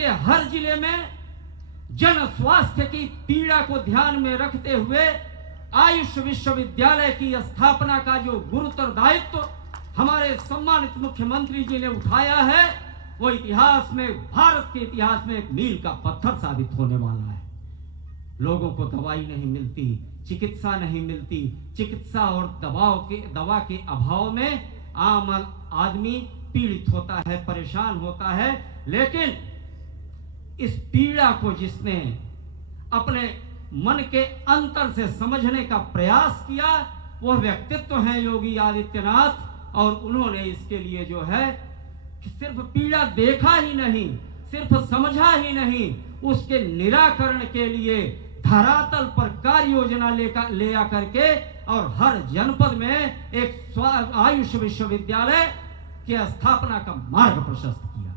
के हर जिले में जन स्वास्थ्य की पीड़ा को ध्यान में रखते हुए आयुष विश्वविद्यालय की स्थापना का जो गुरुतर दायित्व हमारे सम्मानित मुख्यमंत्री जी ने उठाया है, वो इतिहास में, भारत के इतिहास में एक मील का पत्थर साबित होने वाला है। लोगों को दवाई नहीं मिलती, चिकित्सा नहीं मिलती, चिकित्सा और दवा के अभाव में आम आदमी पीड़ित होता है, परेशान होता है। लेकिन इस पीड़ा को जिसने अपने मन के अंतर से समझने का प्रयास किया, वह व्यक्तित्व है योगी आदित्यनाथ। और उन्होंने इसके लिए जो है कि सिर्फ पीड़ा देखा ही नहीं, सिर्फ समझा ही नहीं, उसके निराकरण के लिए धरातल पर कार्य योजना ले आकर के और हर जनपद में एक आयुष विश्वविद्यालय की स्थापना का मार्ग प्रशस्त किया।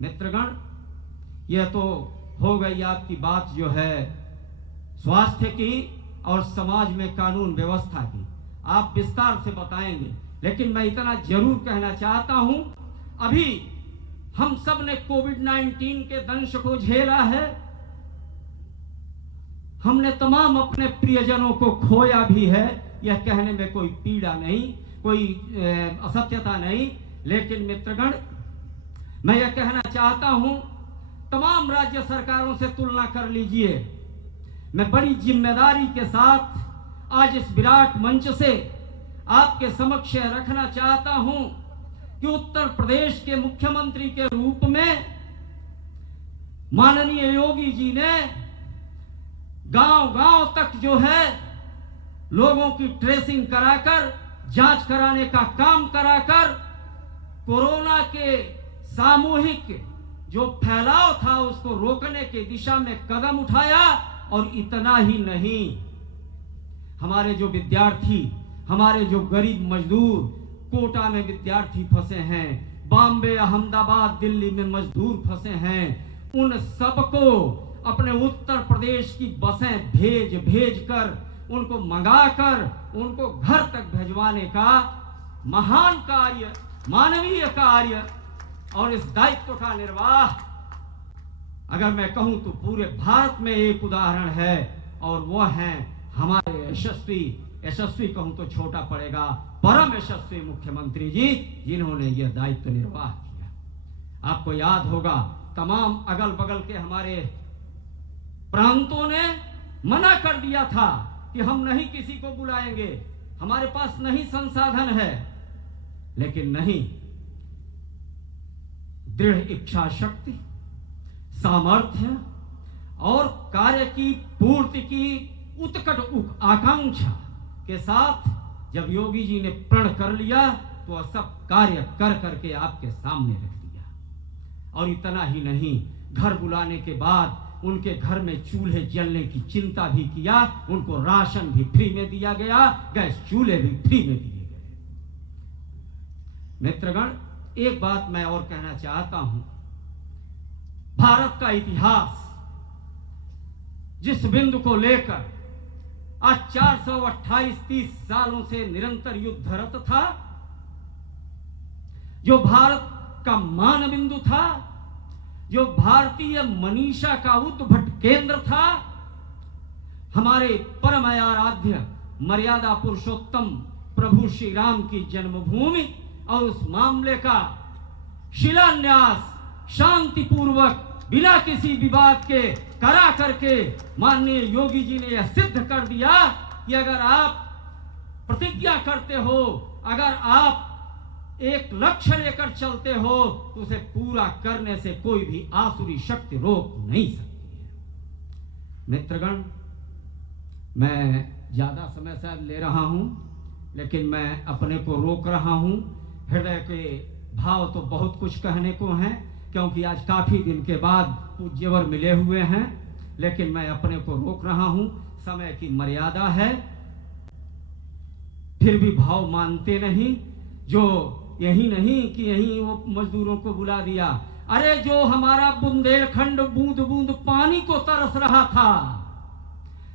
मित्रगण, यह तो हो गई आपकी बात जो है स्वास्थ्य की और समाज में कानून व्यवस्था की, आप विस्तार से बताएंगे। लेकिन मैं इतना जरूर कहना चाहता हूं, अभी हम सब ने कोविड-19 के दंश को झेला है, हमने तमाम अपने प्रियजनों को खोया भी है। यह कहने में कोई पीड़ा नहीं, कोई असत्यता नहीं। लेकिन मित्रगण, मैं यह कहना चाहता हूं, तमाम राज्य सरकारों से तुलना कर लीजिए। मैं बड़ी जिम्मेदारी के साथ आज इस विराट मंच से आपके समक्ष रखना चाहता हूं कि उत्तर प्रदेश के मुख्यमंत्री के रूप में माननीय योगी जी ने गांव-गांव तक जो है लोगों की ट्रेसिंग कराकर, जांच कराने का काम कराकर कोरोना के सामूहिक जो फैलाव था उसको रोकने की दिशा में कदम उठाया। और इतना ही नहीं, हमारे जो विद्यार्थी, हमारे जो गरीब मजदूर, कोटा में विद्यार्थी फंसे हैं, बॉम्बे, अहमदाबाद, दिल्ली में मजदूर फंसे हैं, उन सबको अपने उत्तर प्रदेश की बसें भेज कर, उनको मंगाकर, उनको घर तक भेजवाने का महान कार्य, मानवीय कार्य और इस दायित्व का निर्वाह अगर मैं कहूं तो पूरे भारत में एक उदाहरण है, और वह है हमारे यशस्वी कहूं तो छोटा पड़ेगा, परम यशस्वी मुख्यमंत्री जी, जिन्होंने यह दायित्व निर्वाह किया। आपको याद होगा, तमाम अगल बगल के हमारे प्रांतों ने मना कर दिया था कि हम नहीं किसी को बुलाएंगे, हमारे पास नहीं संसाधन है। लेकिन नहीं, दृढ़ इच्छा शक्ति, सामर्थ्य और कार्य की पूर्ति की उत्कट आकांक्षा के साथ जब योगी जी ने प्रण कर लिया तो वह सब कार्य कर करके आपके सामने रख दिया। और इतना ही नहीं, घर बुलाने के बाद उनके घर में चूल्हे जलने की चिंता भी किया, उनको राशन भी फ्री में दिया गया, गैस चूल्हे भी फ्री में दिए गए। मित्रगण, एक बात मैं और कहना चाहता हूं, भारत का इतिहास जिस बिंदु को लेकर आज 428-30 सालों से निरंतर युद्धरत था, जो भारत का मान बिंदु था, जो भारतीय मनीषा का उद्भट केंद्र था, हमारे परम आराध्य मर्यादा पुरुषोत्तम प्रभु श्री राम की जन्मभूमि, और उस मामले का शिलान्यास शांतिपूर्वक बिना किसी विवाद के करा करके माननीय योगी जी ने यह सिद्ध कर दिया कि अगर आप प्रतिज्ञा करते हो, अगर आप एक लक्ष्य लेकर चलते हो तो उसे पूरा करने से कोई भी आसुरी शक्ति रोक नहीं सकती है। मित्रगण, मैं ज्यादा समय शायद ले रहा हूं, लेकिन मैं अपने को रोक रहा हूं। हृदय के भाव तो बहुत कुछ कहने को हैं, क्योंकि आज काफी दिन के बाद पूज्यवर मिले हुए हैं, लेकिन मैं अपने को रोक रहा हूं, समय की मर्यादा है। फिर भी भाव मानते नहीं, जो यही नहीं कि यही वो मजदूरों को बुला दिया, अरे जो हमारा बुंदेलखंड बूंद बूंद पानी को तरस रहा था,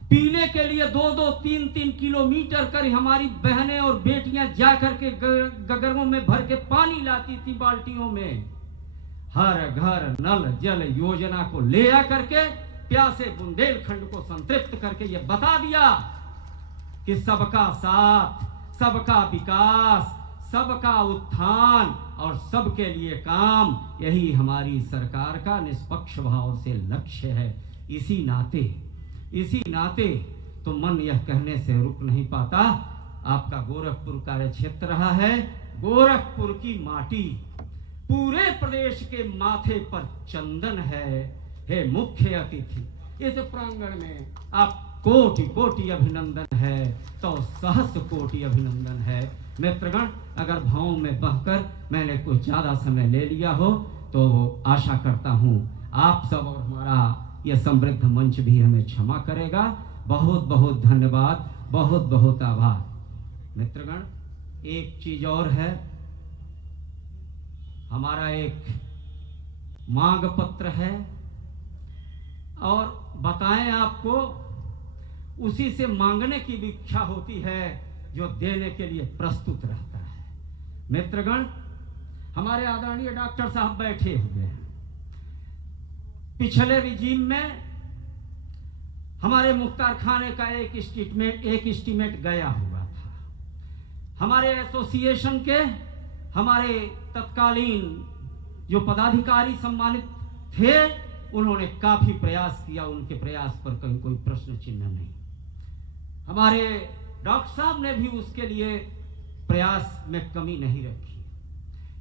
पीने के लिए 2-2, 3-3 किलोमीटर कर हमारी बहनें और बेटियां जाकर के गगरों में भर के पानी लाती थी बाल्टियों में। हर घर नल जल योजना को ले आकर के प्यासे बुंदेलखंड को संतृप्त करके ये बता दिया कि सबका साथ, सबका विकास, सबका उत्थान और सबके लिए काम, यही हमारी सरकार का निष्पक्ष भाव से लक्ष्य है। इसी नाते तो मन यह कहने से रुक नहीं पाता, आपका गोरखपुर कार्य क्षेत्र रहा है। गोरखपुर की माटी पूरे प्रदेश के माथे पर चंदन है। हे मुख्य अतिथि, इस प्रांगण में आप कोटि कोटि अभिनंदन है, तो सहस्र कोटि अभिनंदन है। मित्रगण, अगर भाव में बहकर मैंने कुछ ज्यादा समय ले लिया हो तो आशा करता हूं आप सब और हमारा यह समृद्ध मंच भी हमें क्षमा करेगा। बहुत बहुत धन्यवाद, बहुत बहुत आभार। मित्रगण, एक चीज और है, हमारा एक मांग पत्र है और बताएं आपको, उसी से मांगने की भी इच्छा होती है जो देने के लिए प्रस्तुत रहता है। मित्रगण, हमारे आदरणीय डॉक्टर साहब बैठे हुए हैं। पिछले रिजीम में हमारे मुख्तार खाने का एक एस्टीमेट गया हुआ था। हमारे एसोसिएशन के हमारे तत्कालीन जो पदाधिकारी सम्मानित थे, उन्होंने काफी प्रयास किया, उनके प्रयास पर कहीं कोई प्रश्न चिन्ह नहीं। हमारे डॉक्टर साहब ने भी उसके लिए प्रयास में कमी नहीं रखी,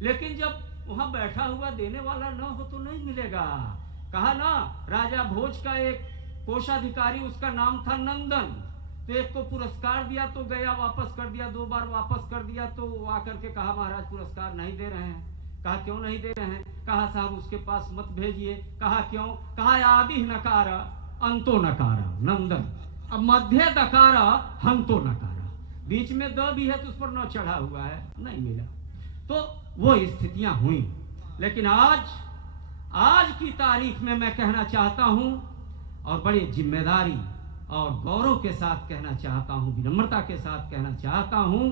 लेकिन जब वहां बैठा हुआ देने वाला न हो तो नहीं मिलेगा। कहा ना, राजा भोज का एक कोषाधिकारी, उसका नाम था नंदन, तो एक को पुरस्कार दिया तो गया वापस कर दिया, 2 बार वापस कर दिया, तो वो आकर के कहा महाराज पुरस्कार नहीं दे रहे हैं। कहा क्यों नहीं दे रहे हैं? कहा साहब उसके पास मत भेजिए। कहा क्यों? कहा आदि नकार अंतो नकार नंदन, अब मध्य दकार हंतो नकार, बीच में द भी है तो उस पर न चढ़ा हुआ है, नहीं मिला। तो वो स्थितियां हुई। लेकिन आज की तारीख में मैं कहना चाहता हूं और बड़ी जिम्मेदारी और गौरव के साथ कहना चाहता हूं, विनम्रता के साथ कहना चाहता हूं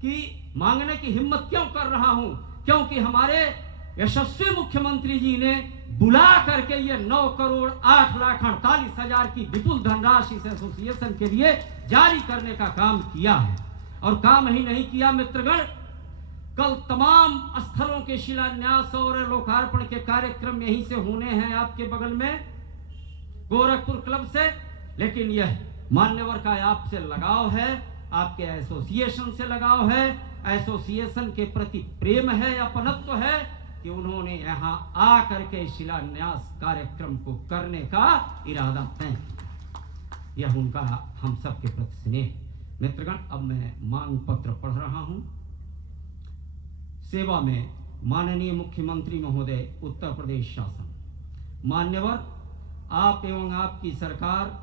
कि मांगने की हिम्मत क्यों कर रहा हूं, क्योंकि हमारे यशस्वी मुख्यमंत्री जी ने बुला करके ये 9,08,48,000 की विपुल धनराशि इस एसोसिएशन के लिए जारी करने का काम किया है। और काम ही नहीं किया मित्रगण, कल तमाम स्थलों के शिलान्यास और लोकार्पण के कार्यक्रम यहीं से होने हैं, आपके बगल में गोरखपुर क्लब से। लेकिन यह मान्यवर का आपसे लगाव है, आपके एसोसिएशन से लगाव है, एसोसिएशन के प्रति प्रेम है, अपनत्व है कि उन्होंने यहाँ आकर के शिलान्यास कार्यक्रम को करने का इरादा तय किया। यह उनका हम सब के प्रति स्नेह। मित्रगण, अब मैं मांग पत्र पढ़ रहा हूं। सेवा में माननीय मुख्यमंत्री महोदय उत्तर प्रदेश शासन, मान्यवर, आप एवं आपकी सरकार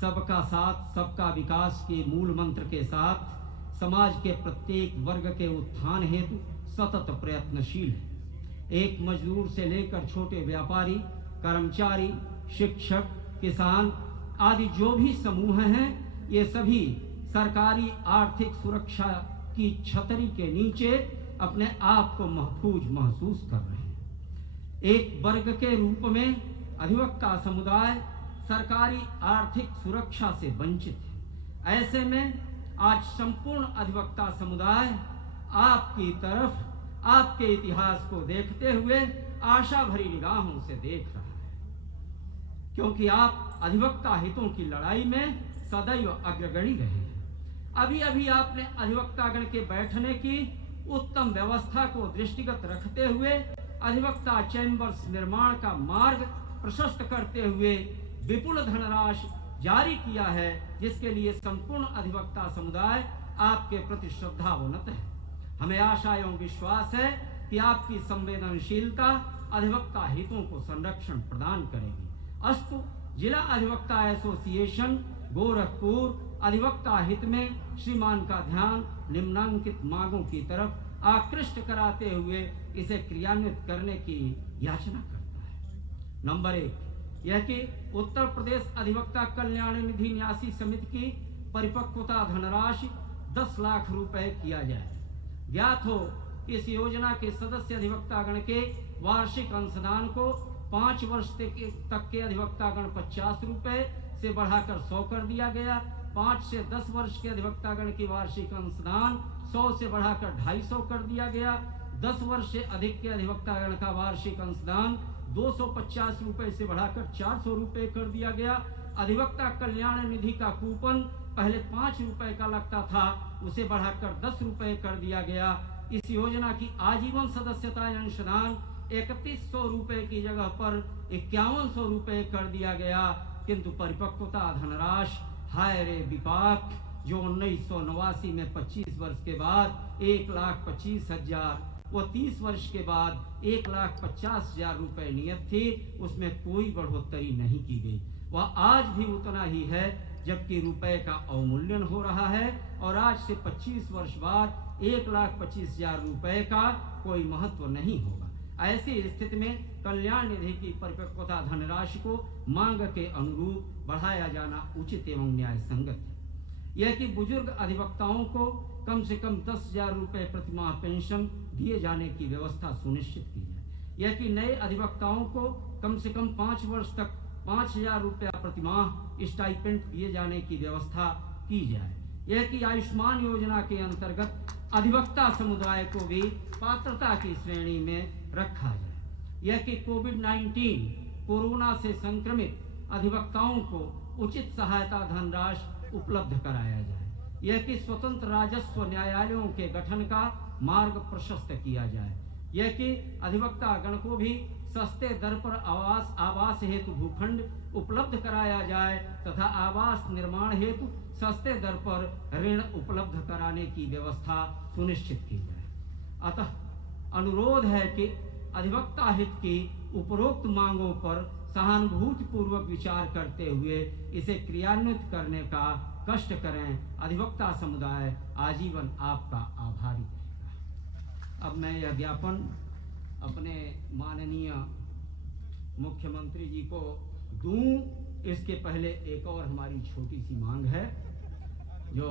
सबका साथ सबका विकास के मूल मंत्र के साथ समाज के प्रत्येक वर्ग के उत्थान हेतु सतत प्रयत्नशील है। एक मजदूर से लेकर छोटे व्यापारी, कर्मचारी, शिक्षक, किसान आदि जो भी समूह हैं, ये सभी सरकारी आर्थिक सुरक्षा की छतरी के नीचे अपने आप को महफूज महसूस कर रहे हैं। एक वर्ग के रूप में अधिवक्ता समुदाय सरकारी आर्थिक सुरक्षा से वंचित है। ऐसे में आज संपूर्ण अधिवक्ता समुदाय आपकी तरफ, आपके इतिहास को देखते हुए आशा भरी निगाहों से देख रहा है, क्योंकि आप अधिवक्ता हितों की लड़ाई में सदैव अग्रगणी रहे हैं। अभी अभी आपने अधिवक्तागण के बैठने की उत्तम व्यवस्था को दृष्टिगत रखते हुए अधिवक्ता चैम्बर्स निर्माण का मार्ग प्रशस्त करते हुए विपुल धनराशि जारी किया है, जिसके लिए संपूर्ण अधिवक्ता समुदाय आपके प्रति श्रद्धावनत है। हमें आशा एवं विश्वास है कि आपकी संवेदनशीलता अधिवक्ता हितों को संरक्षण प्रदान करेगी। अस्तु, जिला अधिवक्ता एसोसिएशन गोरखपुर अधिवक्ता हित में श्रीमान का ध्यान निम्नांकित मांगों की तरफ आकृष्ट कराते हुए इसे क्रियान्वित करने की याचना करता है। नंबर 1, यह कि उत्तर प्रदेश अधिवक्ता कल्याण निधि न्यासी समिति की परिपक्वता धनराशि 10 लाख रुपए किया जाए। ज्ञात हो, इस योजना के सदस्य अधिवक्तागण के वार्षिक अंशदान को 5 वर्ष तक के अधिवक्तागण 50 रुपए से बढ़ाकर 100 कर दिया गया। 5 से 10 वर्ष के अधिवक्तागण की वार्षिक अंशदान 100 से बढ़ाकर 250 कर दिया गया। 10 वर्ष से अधिक के अधिवक्तागण का वार्षिक अंशदान 250 रुपए से बढ़ाकर 400 रुपए कर दिया गया। अधिवक्ता कल्याण निधि का कूपन पहले 5 रुपए का लगता था, उसे बढ़ाकर 10 रुपए कर दिया गया। इस योजना की आजीवन सदस्यता अंशदान 3100 रुपए की जगह पर 5100 रुपए कर दिया गया। किंतु परिपक्वता धनराशि, हाय रे विपाक, जो 1989 में 25 वर्ष के बाद 1,25,000 व 30 वर्ष के बाद 1,50,000 रुपए नियत थी, उसमें कोई बढ़ोतरी नहीं की गई। वह आज भी उतना ही है, जबकि रुपए का अवमूल्यन हो रहा है और आज से 25 वर्ष बाद 1,25,000 रुपए का कोई महत्व नहीं होगा। ऐसी स्थिति में कल्याण निधि की परिपक्वता धनराशि को मांग के अनुरूप बढ़ाया जाना उचित एवं न्याय संगत है। यह कि बुजुर्ग अधिवक्ताओं को कम से कम 10,000 रुपए प्रतिमाह पेंशन दिए जाने की व्यवस्था सुनिश्चित की जाए। यह कि नए अधिवक्ताओं को कम से कम 5 वर्ष तक 5,000 रुपया प्रतिमाह स्टाइपेंड दिए जाने की व्यवस्था की जाए। यह कि आयुष्मान योजना के अंतर्गत अधिवक्ता समुदाय को भी पात्रता की श्रेणी में रखा जाए। यह कि कोविड-19 कोरोना से संक्रमित अधिवक्ताओं को उचित सहायता धनराशि उपलब्ध कराया जाए। यह कि स्वतंत्र राजस्व न्यायालयों के गठन का मार्ग प्रशस्त किया जाए। यह कि अधिवक्ता गण को भी सस्ते दर पर आवास हेतु भूखंड उपलब्ध कराया जाए तथा आवास निर्माण हेतु सस्ते दर पर ऋण उपलब्ध कराने की व्यवस्था सुनिश्चित की जाए। अतः अनुरोध है कि अधिवक्ता हित की उपरोक्त मांगों पर सहानुभूति पूर्वक विचार करते हुए इसे क्रियान्वित करने का कष्ट करें। अधिवक्ता समुदाय आजीवन आपका आभारी रहेगा। अब मैं यह ज्ञापन अपने माननीय मुख्यमंत्री जी को दूं, इसके पहले एक और हमारी छोटी सी मांग है जो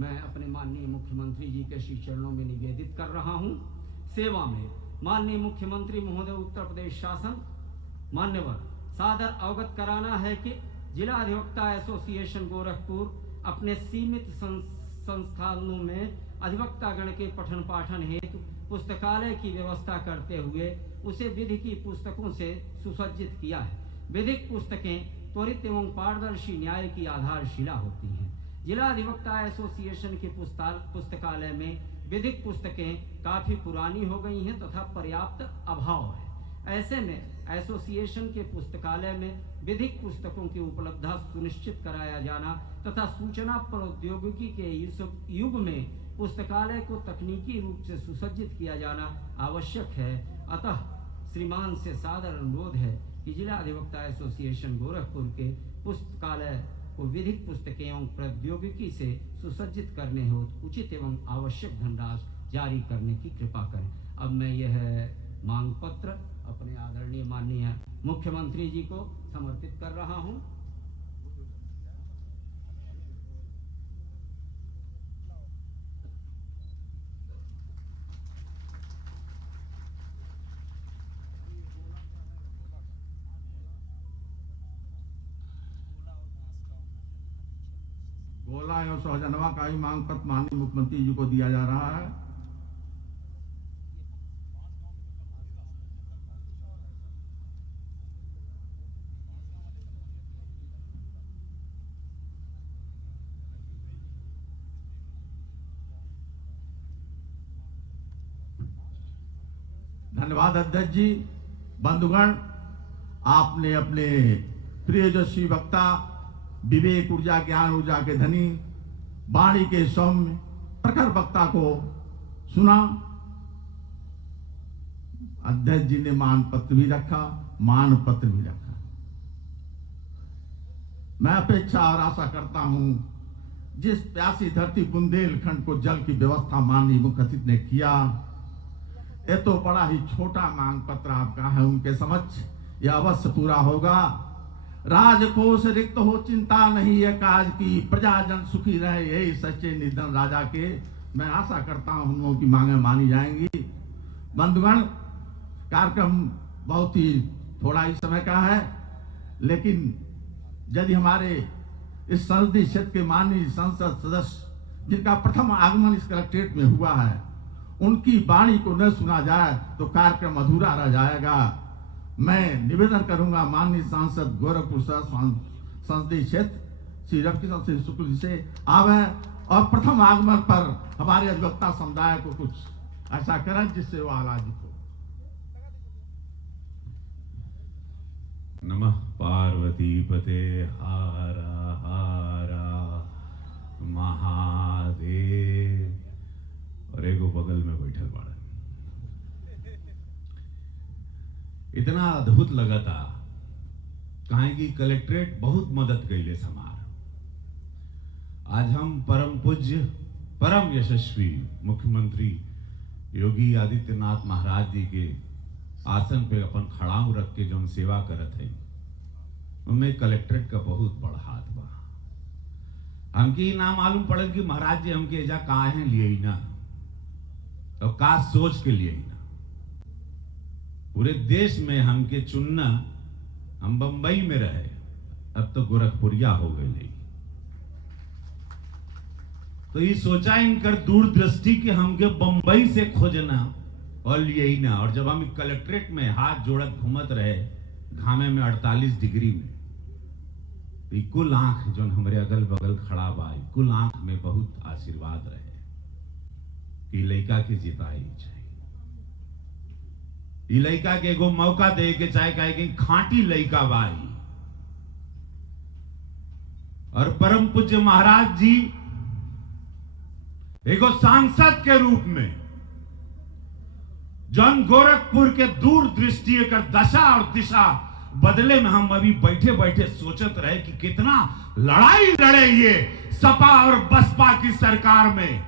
मैं अपने माननीय मुख्यमंत्री जी के श्री चरणों में निवेदित कर रहा हूं। सेवा में माननीय मुख्यमंत्री महोदय उत्तर प्रदेश शासन मान्यवर सादर अवगत कराना है कि जिला अधिवक्ता एसोसिएशन गोरखपुर अपने सीमित संस्थानों में अधिवक्ता गण के पठन पाठन हेतु पुस्तकालय की व्यवस्था करते हुए उसे विधि की पुस्तकों से सुसज्जित किया है। विधिक पुस्तकें त्वरित एवं पारदर्शी न्याय की आधारशिला होती हैं। जिला अधिवक्ता एसोसिएशन के पुस्तकालय में विधिक पुस्तकें काफी पुरानी हो गई हैं तथा पर्याप्त अभाव है। ऐसे में एसोसिएशन के पुस्तकालय में विधिक पुस्तकों की उपलब्धता सुनिश्चित कराया जाना तथा सूचना प्रौद्योगिकी के युग में पुस्तकालय को तकनीकी रूप से सुसज्जित किया जाना आवश्यक है। अतः श्रीमान से सादर अनुरोध है कि जिला अधिवक्ता एसोसिएशन गोरखपुर के पुस्तकालय को विधिक पुस्तकें एवं प्रौद्योगिकी से सुसज्जित करने हेतु उचित एवं आवश्यक धनराशि जारी करने की कृपा करें। अब मैं यह मांग पत्र अपने आदरणीय माननीय मुख्यमंत्री जी को समर्पित कर रहा हूं। गोला एवं सहजनवा का ही मांग पत्र माननीय मुख्यमंत्री जी को दिया जा रहा है। धन्यवाद अध्यक्ष जी। बंधुगण, आपने अपने प्रियजस्वी वक्ता, विवेक ऊर्जा ज्ञान ऊर्जा के धनी, वाणी के सौम्य प्रखर वक्ता को सुना। अध्यक्ष जी ने मान पत्र भी रखा, मान पत्र भी रखा। मैं अपेक्षा और आशा करता हूं जिस प्यासी धरती बुंदेलखंड को जल की व्यवस्था माननीय मुख्यमंत्री ने किया, ये तो बड़ा ही छोटा मांग पत्र आपका है, उनके समक्ष यह अवश्य पूरा होगा। राजकोष रिक्त हो चिंता नहीं है काज की, प्रजाजन सुखी रहे यही सच्चे निधन राजा के। मैं आशा करता हूं उन लोगों की मांगे मानी जाएंगी। बंधुगण, कार्यक्रम बहुत ही थोड़ा ही समय का है, लेकिन यदि हमारे इस संसदीय क्षेत्र के माननीय संसद सदस्य जिनका प्रथम आगमन इस कलेक्ट्रेट में हुआ है, उनकी वाणी को न सुना जाए तो कार्यक्रम अधूरा रह जाएगा। मैं निवेदन करूंगा माननीय सांसद गोरखपुर संसदीय क्षेत्र श्री रविकिशन सिंह शुक्ल जी से आवे और प्रथम आगमन पर हमारे अधिवक्ता समुदाय को कुछ ऐसा करें जिससे वो आह्लादित हो। नमः पार्वती पते हारा हारा महादेव। और एगो बगल में बैठल बाड़ा, इतना अद्भुत लगा था कहे कि कलेक्ट्रेट बहुत मदद कैले समार। आज हम परम पूज्य परम यशस्वी मुख्यमंत्री योगी आदित्यनाथ महाराज जी के आसन पे अपन खड़ाऊ रख के जो हम सेवा करत है, उनमें कलेक्ट्रेट का बहुत बड़ा हाथ बा। हमके ना मालूम पड़ल कि महाराज जी हमके एजा कहा है लिए ही ना, तो का सोच के लिए ही ना। पूरे देश में हमके चुनना, हम बंबई में रहे, अब तो गोरखपुरिया हो गए। तो ये सोचा इनकर दूरदृष्टि कि हमके बंबई से खोजना और लिए ही ना। और जब हम कलेक्ट्रेट में हाथ जोड़त घूमत रहे घामे में 48 डिग्री में, कुल आंख जो हमारे अगल बगल खड़ा बा, कुल आंख में बहुत आशीर्वाद रहे कि लड़का के जिताई चाहिए, ये लड़का के एगो मौका दे के चाहे कहे कि खांटी लड़का बाई। और परम पूज्य महाराज जी एगो सांसद के रूप में जौन गोरखपुर के दूर दृष्टि कर दशा और दिशा बदले में हम अभी बैठे बैठे सोचत रहे कि कितना लड़ाई लड़े ये सपा और बसपा की सरकार में,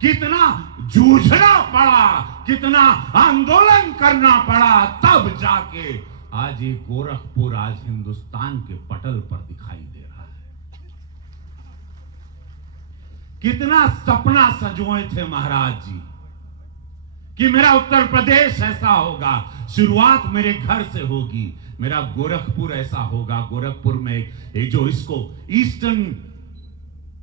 कितना जूझना पड़ा, कितना आंदोलन करना पड़ा, तब जाके आज ये गोरखपुर आज हिंदुस्तान के पटल पर दिखाई दे रहा है। कितना सपना सजोए थे महाराज जी कि मेरा उत्तर प्रदेश ऐसा होगा, शुरुआत मेरे घर से होगी, मेरा गोरखपुर ऐसा होगा। गोरखपुर में एक जो इसको ईस्टर्न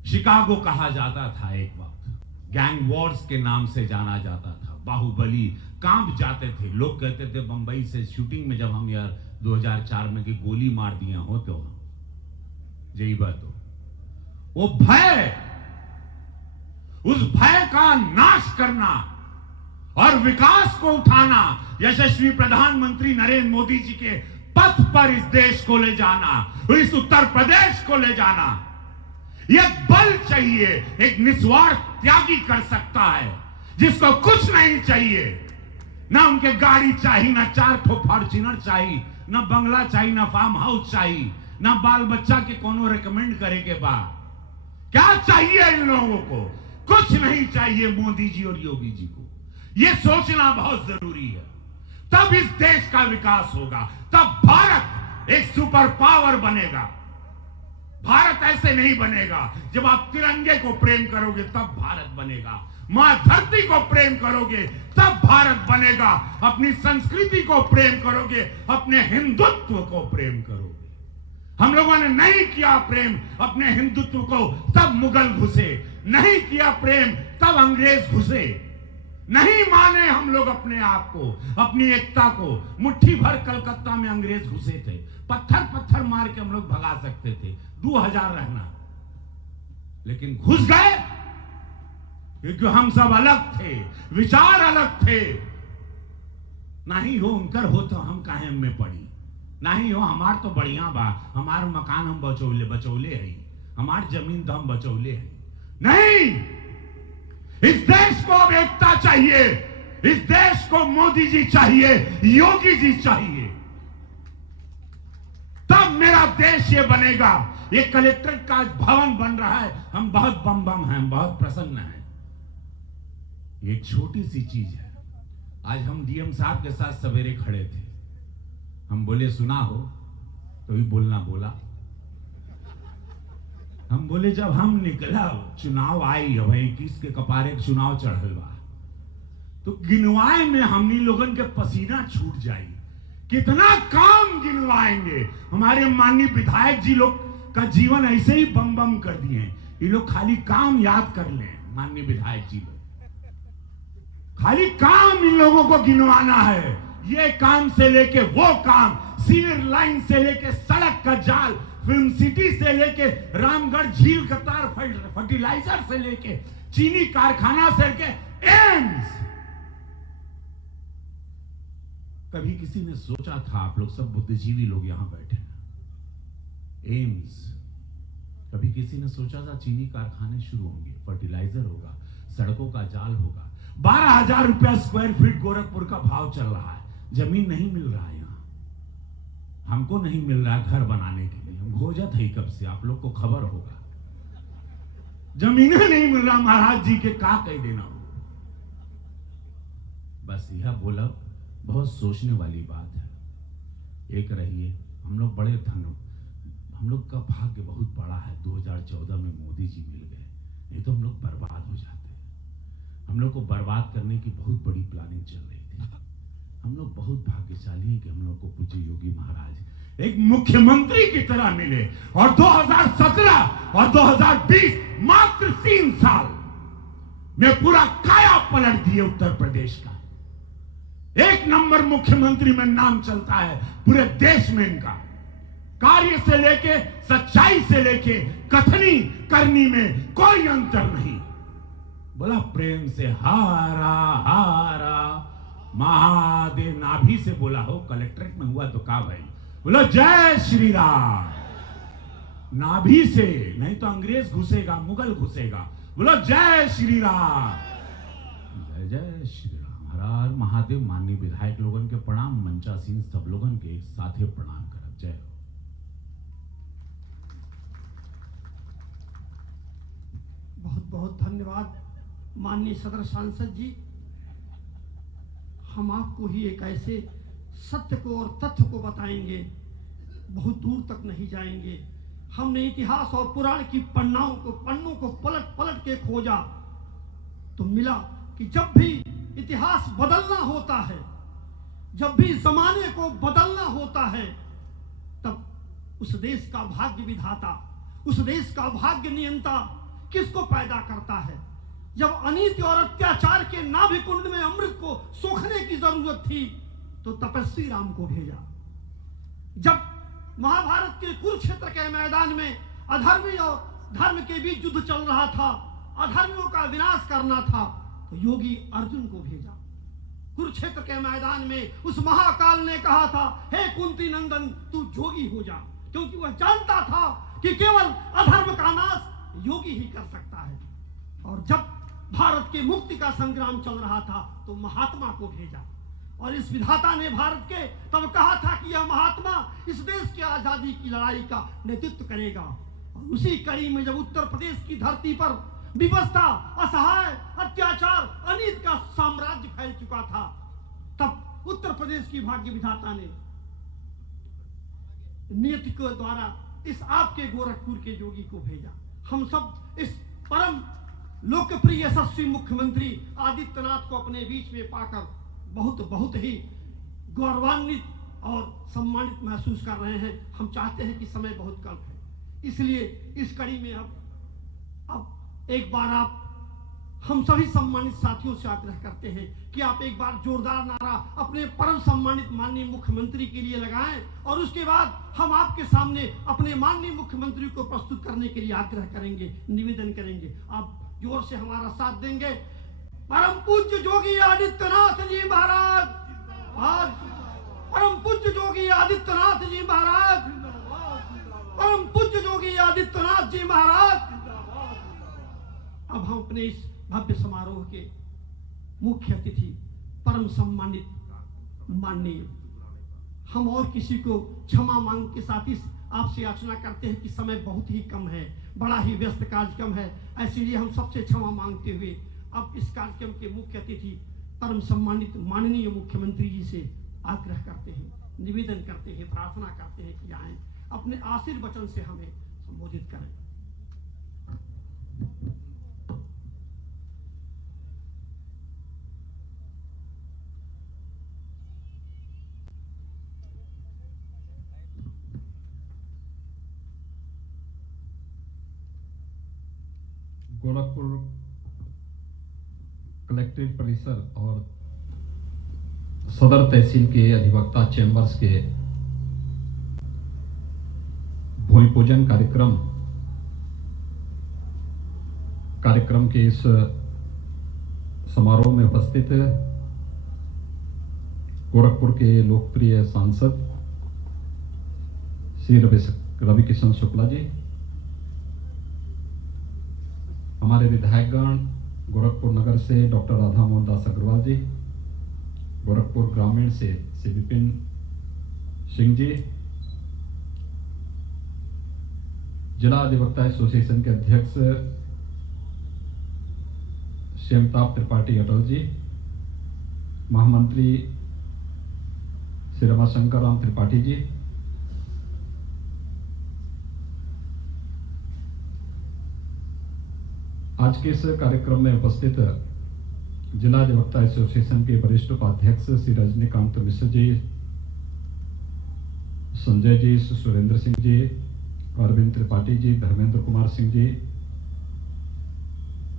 शिकागो कहा जाता था, एक वक्त गैंग वॉर्स के नाम से जाना जाता था, बाहुबली कांप जाते थे। लोग कहते थे बंबई से शूटिंग में जब हम यार 2004 में की गोली मार दिया हो तो यही बात हो, वो भय, उस भय का नाश करना और विकास को उठाना, यशस्वी प्रधानमंत्री नरेंद्र मोदी जी के पथ पर इस देश को ले जाना, इस उत्तर प्रदेश को ले जाना, यह बल चाहिए। एक निस्वार्थ त्यागी कर सकता है जिसको कुछ नहीं चाहिए, ना उनके गाड़ी चाहिए, ना 4 ठो फॉर्च्यूनर चाहिए, ना बंगला चाहिए, ना फार्म हाउस चाहिए, ना बाल बच्चा के कोनो रेकमेंड करे के बाद। क्या चाहिए इन लोगों को? कुछ नहीं चाहिए मोदी जी और योगी जी को। यह सोचना बहुत जरूरी है, तब इस देश का विकास होगा, तब भारत एक सुपर पावर बनेगा। भारत ऐसे नहीं बनेगा, जब आप तिरंगे को प्रेम करोगे तब भारत बनेगा, मां धरती को प्रेम करोगे तब भारत बनेगा, अपनी संस्कृति को प्रेम करोगे, अपने हिंदुत्व को प्रेम करोगे। हम लोगों ने नहीं किया प्रेम अपने हिंदुत्व को, तब मुगल घुसे, नहीं किया प्रेम तब अंग्रेज घुसे, नहीं माने हम लोग अपने आप को, अपनी एकता को। मुट्ठी भर कलकत्ता में अंग्रेज घुसे थे, पत्थर पत्थर मार के हम लोग भगा सकते थे, 2000 रहना, लेकिन घुस गए क्योंकि हम सब अलग थे, विचार अलग थे। नहीं हो उनकर हो तो हम काहे में पड़ी, नहीं हो हमार तो बढ़िया बा, हमार मकान हम बचौले है, हमार जमीन तो हम बचौले है। नहीं, इस देश को अब एकता चाहिए, इस देश को मोदी जी चाहिए, योगी जी चाहिए, तब मेरा देश ये बनेगा। ये कलेक्ट्रेट का भवन बन रहा है, हम बहुत बम हैं, बहुत प्रसन्न हैं। ये एक छोटी सी चीज है। आज हम डीएम साहब के साथ सवेरे खड़े थे, हम बोले सुना हो, तो ही बोलना बोला। हम बोले जब हम निकला, चुनाव आई, 21 के कपारे चुनाव चढ़ल बा, तो गिनवाए में हमनी लोगन के पसीना छूट जाए। कितना काम गिनवाएंगे। हमारे माननीय विधायक जी लोग का जीवन ऐसे ही बम बम कर दिए हैं। ये लोग खाली काम याद कर लें। माननीय विधायक जी लोग खाली काम इन लोगों को गिनवाना है। ये काम से लेके वो काम, सीवर लाइन से लेके सड़क का जाल, फिल्म सिटी से लेके रामगढ़ झील का तार, फर्टिलाइजर से लेके चीनी कारखाना से लेके एम्स। कभी किसी ने सोचा था, आप लोग सब बुद्धिजीवी लोग यहां बैठे हैं, एम्स, कभी किसी ने सोचा था चीनी कारखाने शुरू होंगे, फर्टिलाइजर होगा, सड़कों का जाल होगा। 12,000 रुपया स्क्वायर फीट गोरखपुर का भाव चल रहा है। जमीन नहीं मिल रहा है यहां, हमको नहीं मिल रहा घर बनाने के लिए। हम घोजत है कब से, आप लोग को खबर होगा। जमीनें नहीं मिल रहा। महाराज जी के का कह देना हो। बस यह बोला, बहुत सोचने वाली बात है। एक रहिए, हम लोग बड़े धन, हम लोग का भाग्य बहुत बड़ा है। 2014 में मोदी जी मिल गए, नहीं तो हम लोग बर्बाद हो जाते। हम लोग को बर्बाद करने की बहुत बड़ी प्लानिंग चल रही थी। हम लोग बहुत भाग्यशाली हैं कि हम लोग को पूज्य योगी महाराज एक मुख्यमंत्री की तरह मिले। और 2017 और 2020 मात्र 3 साल में पूरा काया पलट दिए उत्तर प्रदेश का। एक नंबर मुख्यमंत्री में नाम चलता है पूरे देश में। इनका कार्य से लेके, सच्चाई से लेके, कथनी करनी में कोई अंतर नहीं। बोला प्रेम से हारा हारा महादेव। नाभि से बोला हो, कलेक्ट्रेट में हुआ तो का भाई बोला जय श्री राम। नाभि से, नहीं तो अंग्रेज घुसेगा, मुगल घुसेगा। बोलो जय श्री राम, जय जय श्री राम। हर हर महादेव। माननीय विधायक लोगन के प्रणाम, मंचासीन सब लोगन के साथे प्रणाम करब। जय हो। बहुत बहुत धन्यवाद माननीय सदर सांसद जी। हम आपको ही एक ऐसे सत्य को और तथ्य को बताएंगे, बहुत दूर तक नहीं जाएंगे। हमने इतिहास और पुराण की पन्नों को पलट पलट के खोजा तो मिला कि जब भी इतिहास बदलना होता है, जब भी जमाने को बदलना होता है, तब उस देश का भाग्य विधाता, उस देश का भाग्य नियंता किसको पैदा करता है। जब अनीति और अत्याचार के नाभि कुंड में अमृत को सोखने की जरूरत थी तो तपस्वी राम को भेजा। जब महाभारत के कुरुक्षेत्र के मैदान में अधर्मी और धर्म के बीच युद्ध चल रहा था, अधर्मियों का विनाश करना था, तो योगी अर्जुन को भेजा। कुरुक्षेत्र के मैदान में उस महाकाल ने कहा था, हे कुंती नंदन तू जोगी हो जा, क्योंकि वह जानता था कि केवल अधर्म का नाश योगी ही कर सकता है। और जब भारत के मुक्ति का संग्राम चल रहा था तो महात्मा को भेजा, और इस विधाता ने भारत के तब कहा था कि यह महात्मा इस देश की आजादी की लड़ाई का नेतृत्व करेगा। और उसी कड़ी में जब उत्तर प्रदेश की धरती पर विवशता, असहाय, अत्याचार, अनीति का साम्राज्य फैल चुका था, तब उत्तर प्रदेश की भाग्य विधाता ने नियति के द्वारा इस आपके गोरखपुर के योगी को भेजा। हम सब इस परम लोकप्रिय यशस्वी मुख्यमंत्री आदित्यनाथ को अपने बीच में पाकर बहुत बहुत ही गौरवान्वित और सम्मानित महसूस कर रहे हैं। हम चाहते हैं कि समय बहुत कम है, इसलिए इस कड़ी में अब एक बार आप हम सभी सम्मानित साथियों से आग्रह करते हैं कि आप एक बार जोरदार नारा अपने परम सम्मानित माननीय मुख्यमंत्री के लिए लगाएं, और उसके बाद हम आपके सामने अपने माननीय मुख्यमंत्री को प्रस्तुत करने के लिए आग्रह करेंगे, निवेदन करेंगे। आप जोर से हमारा साथ देंगे। परम पूज्य योगी आदित्यनाथ जी महाराज, आज परम पूज्य योगी आदित्यनाथ जी महाराज, परम पूज्य योगी आदित्यनाथ जी महाराज। अब हम अपने इस भव्य समारोह के मुख्य अतिथि परम सम्मानित माननीय, हम और किसी को क्षमा मांग के साथ इस आपसे याचना करते हैं कि समय बहुत ही कम है, बड़ा ही व्यस्त कार्यक्रम है, इसीलिए हम सबसे क्षमा मांगते हुए अब इस कार्यक्रम के मुख्य अतिथि परम सम्मानित माननीय मुख्यमंत्री जी से आग्रह करते हैं, निवेदन करते हैं, प्रार्थना करते हैं कि आए अपने आशीर्वचन से हमें संबोधित करें। गोरखपुर कलेक्ट्रेट परिसर और सदर तहसील के अधिवक्ता चैम्बर्स के भूमि पूजन कार्यक्रम के इस समारोह में उपस्थित गोरखपुर के लोकप्रिय सांसद श्री रवि किशन शुक्ला जी, हमारे विधायकगण गोरखपुर नगर से डॉक्टर राधा मोहन दास अग्रवाल जी, गोरखपुर ग्रामीण से श्री विपिन सिंह जी, जिला अधिवक्ता एसोसिएशन के अध्यक्ष श्री अमिताभ त्रिपाठी अटल जी, महामंत्री श्री रमाशंकर राम त्रिपाठी जी, आज के इस कार्यक्रम में उपस्थित जिला अधिवक्ता एसोसिएशन के वरिष्ठ उपाध्यक्ष श्री रजनीकांत मिश्र जी, संजय जी, सुरेंद्र सिंह जी, अरविंद त्रिपाठी जी, धर्मेंद्र कुमार सिंह जी,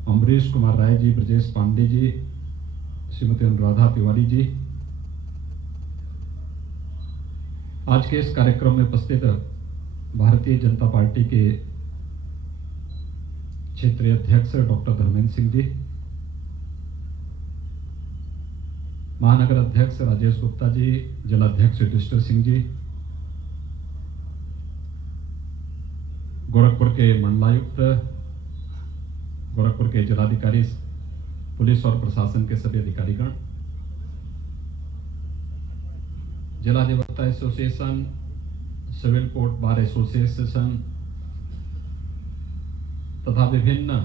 अमरीश कुमार राय जी, ब्रजेश पांडे जी, श्रीमती अनुराधा तिवारी जी, आज के इस कार्यक्रम में उपस्थित भारतीय जनता पार्टी के क्षेत्रीय अध्यक्ष डॉक्टर धर्मेंद्र सिंह जी, महानगर अध्यक्ष राजेश गुप्ता जी, जिला अध्यक्ष युधिष्ठिर सिंह जी, गोरखपुर के मंडलायुक्त, गोरखपुर के जिलाधिकारी, पुलिस और प्रशासन के सभी अधिकारीगण, जिला अधिवक्ता association, civil court bar association तथा विभिन्न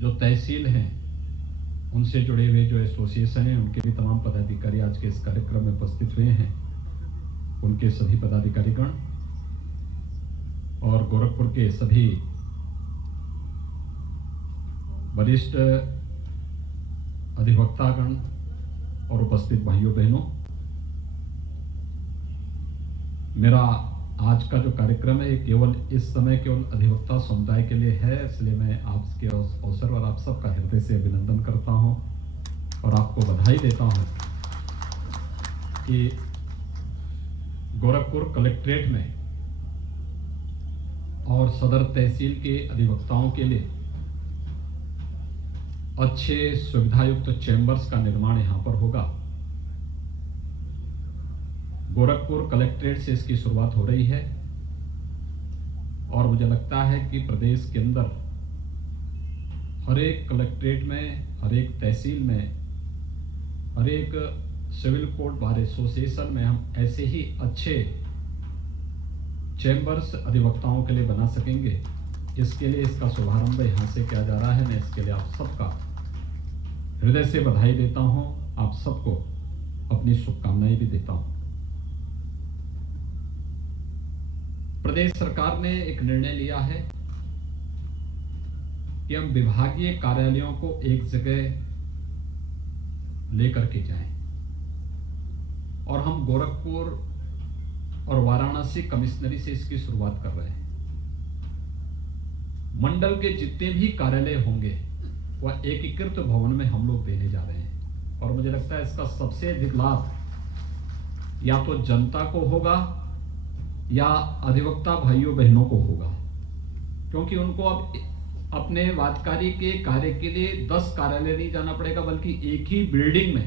जो तहसील हैं उनसे जुड़े हुए जो एसोसिएशन हैं उनके भी तमाम पदाधिकारी आज के इस कार्यक्रम में उपस्थित हुए हैं, उनके सभी पदाधिकारीगण और गोरखपुर के सभी वरिष्ठ अधिवक्तागण और उपस्थित भाइयों बहनों, मेरा आज का जो कार्यक्रम है ये केवल इस समय केवल अधिवक्ता समुदाय के लिए है, इसलिए मैं आपके अवसर और आप सबका हृदय से अभिनंदन करता हूं और आपको बधाई देता हूं कि गोरखपुर कलेक्ट्रेट में और सदर तहसील के अधिवक्ताओं के लिए अच्छे सुविधायुक्त चैम्बर्स का निर्माण यहां पर होगा। गोरखपुर कलेक्ट्रेट से इसकी शुरुआत हो रही है और मुझे लगता है कि प्रदेश के अंदर हर एक कलेक्ट्रेट में, हर एक तहसील में, हर एक सिविल कोर्ट बार एसोसिएशन में हम ऐसे ही अच्छे चैम्बर्स अधिवक्ताओं के लिए बना सकेंगे। इसके लिए इसका शुभारंभ यहां से किया जा रहा है। मैं इसके लिए आप सबका हृदय से बधाई देता हूं, आप सबको अपनी शुभकामनाएं भी देता हूं। प्रदेश सरकार ने एक निर्णय लिया है कि हम विभागीय कार्यालयों को एक जगह लेकर के जाएं और हम गोरखपुर और वाराणसी कमिश्नरी से इसकी शुरुआत कर रहे हैं। मंडल के जितने भी कार्यालय होंगे वह एकीकृत भवन में हम लोग देने जा रहे हैं और मुझे लगता है इसका सबसे अधिक लाभ या तो जनता को होगा या अधिवक्ता भाइयों बहनों को होगा, क्योंकि उनको अब अपने वादकारी के कार्य के लिए 10 कार्यालय नहीं जाना पड़ेगा, बल्कि एक ही बिल्डिंग में,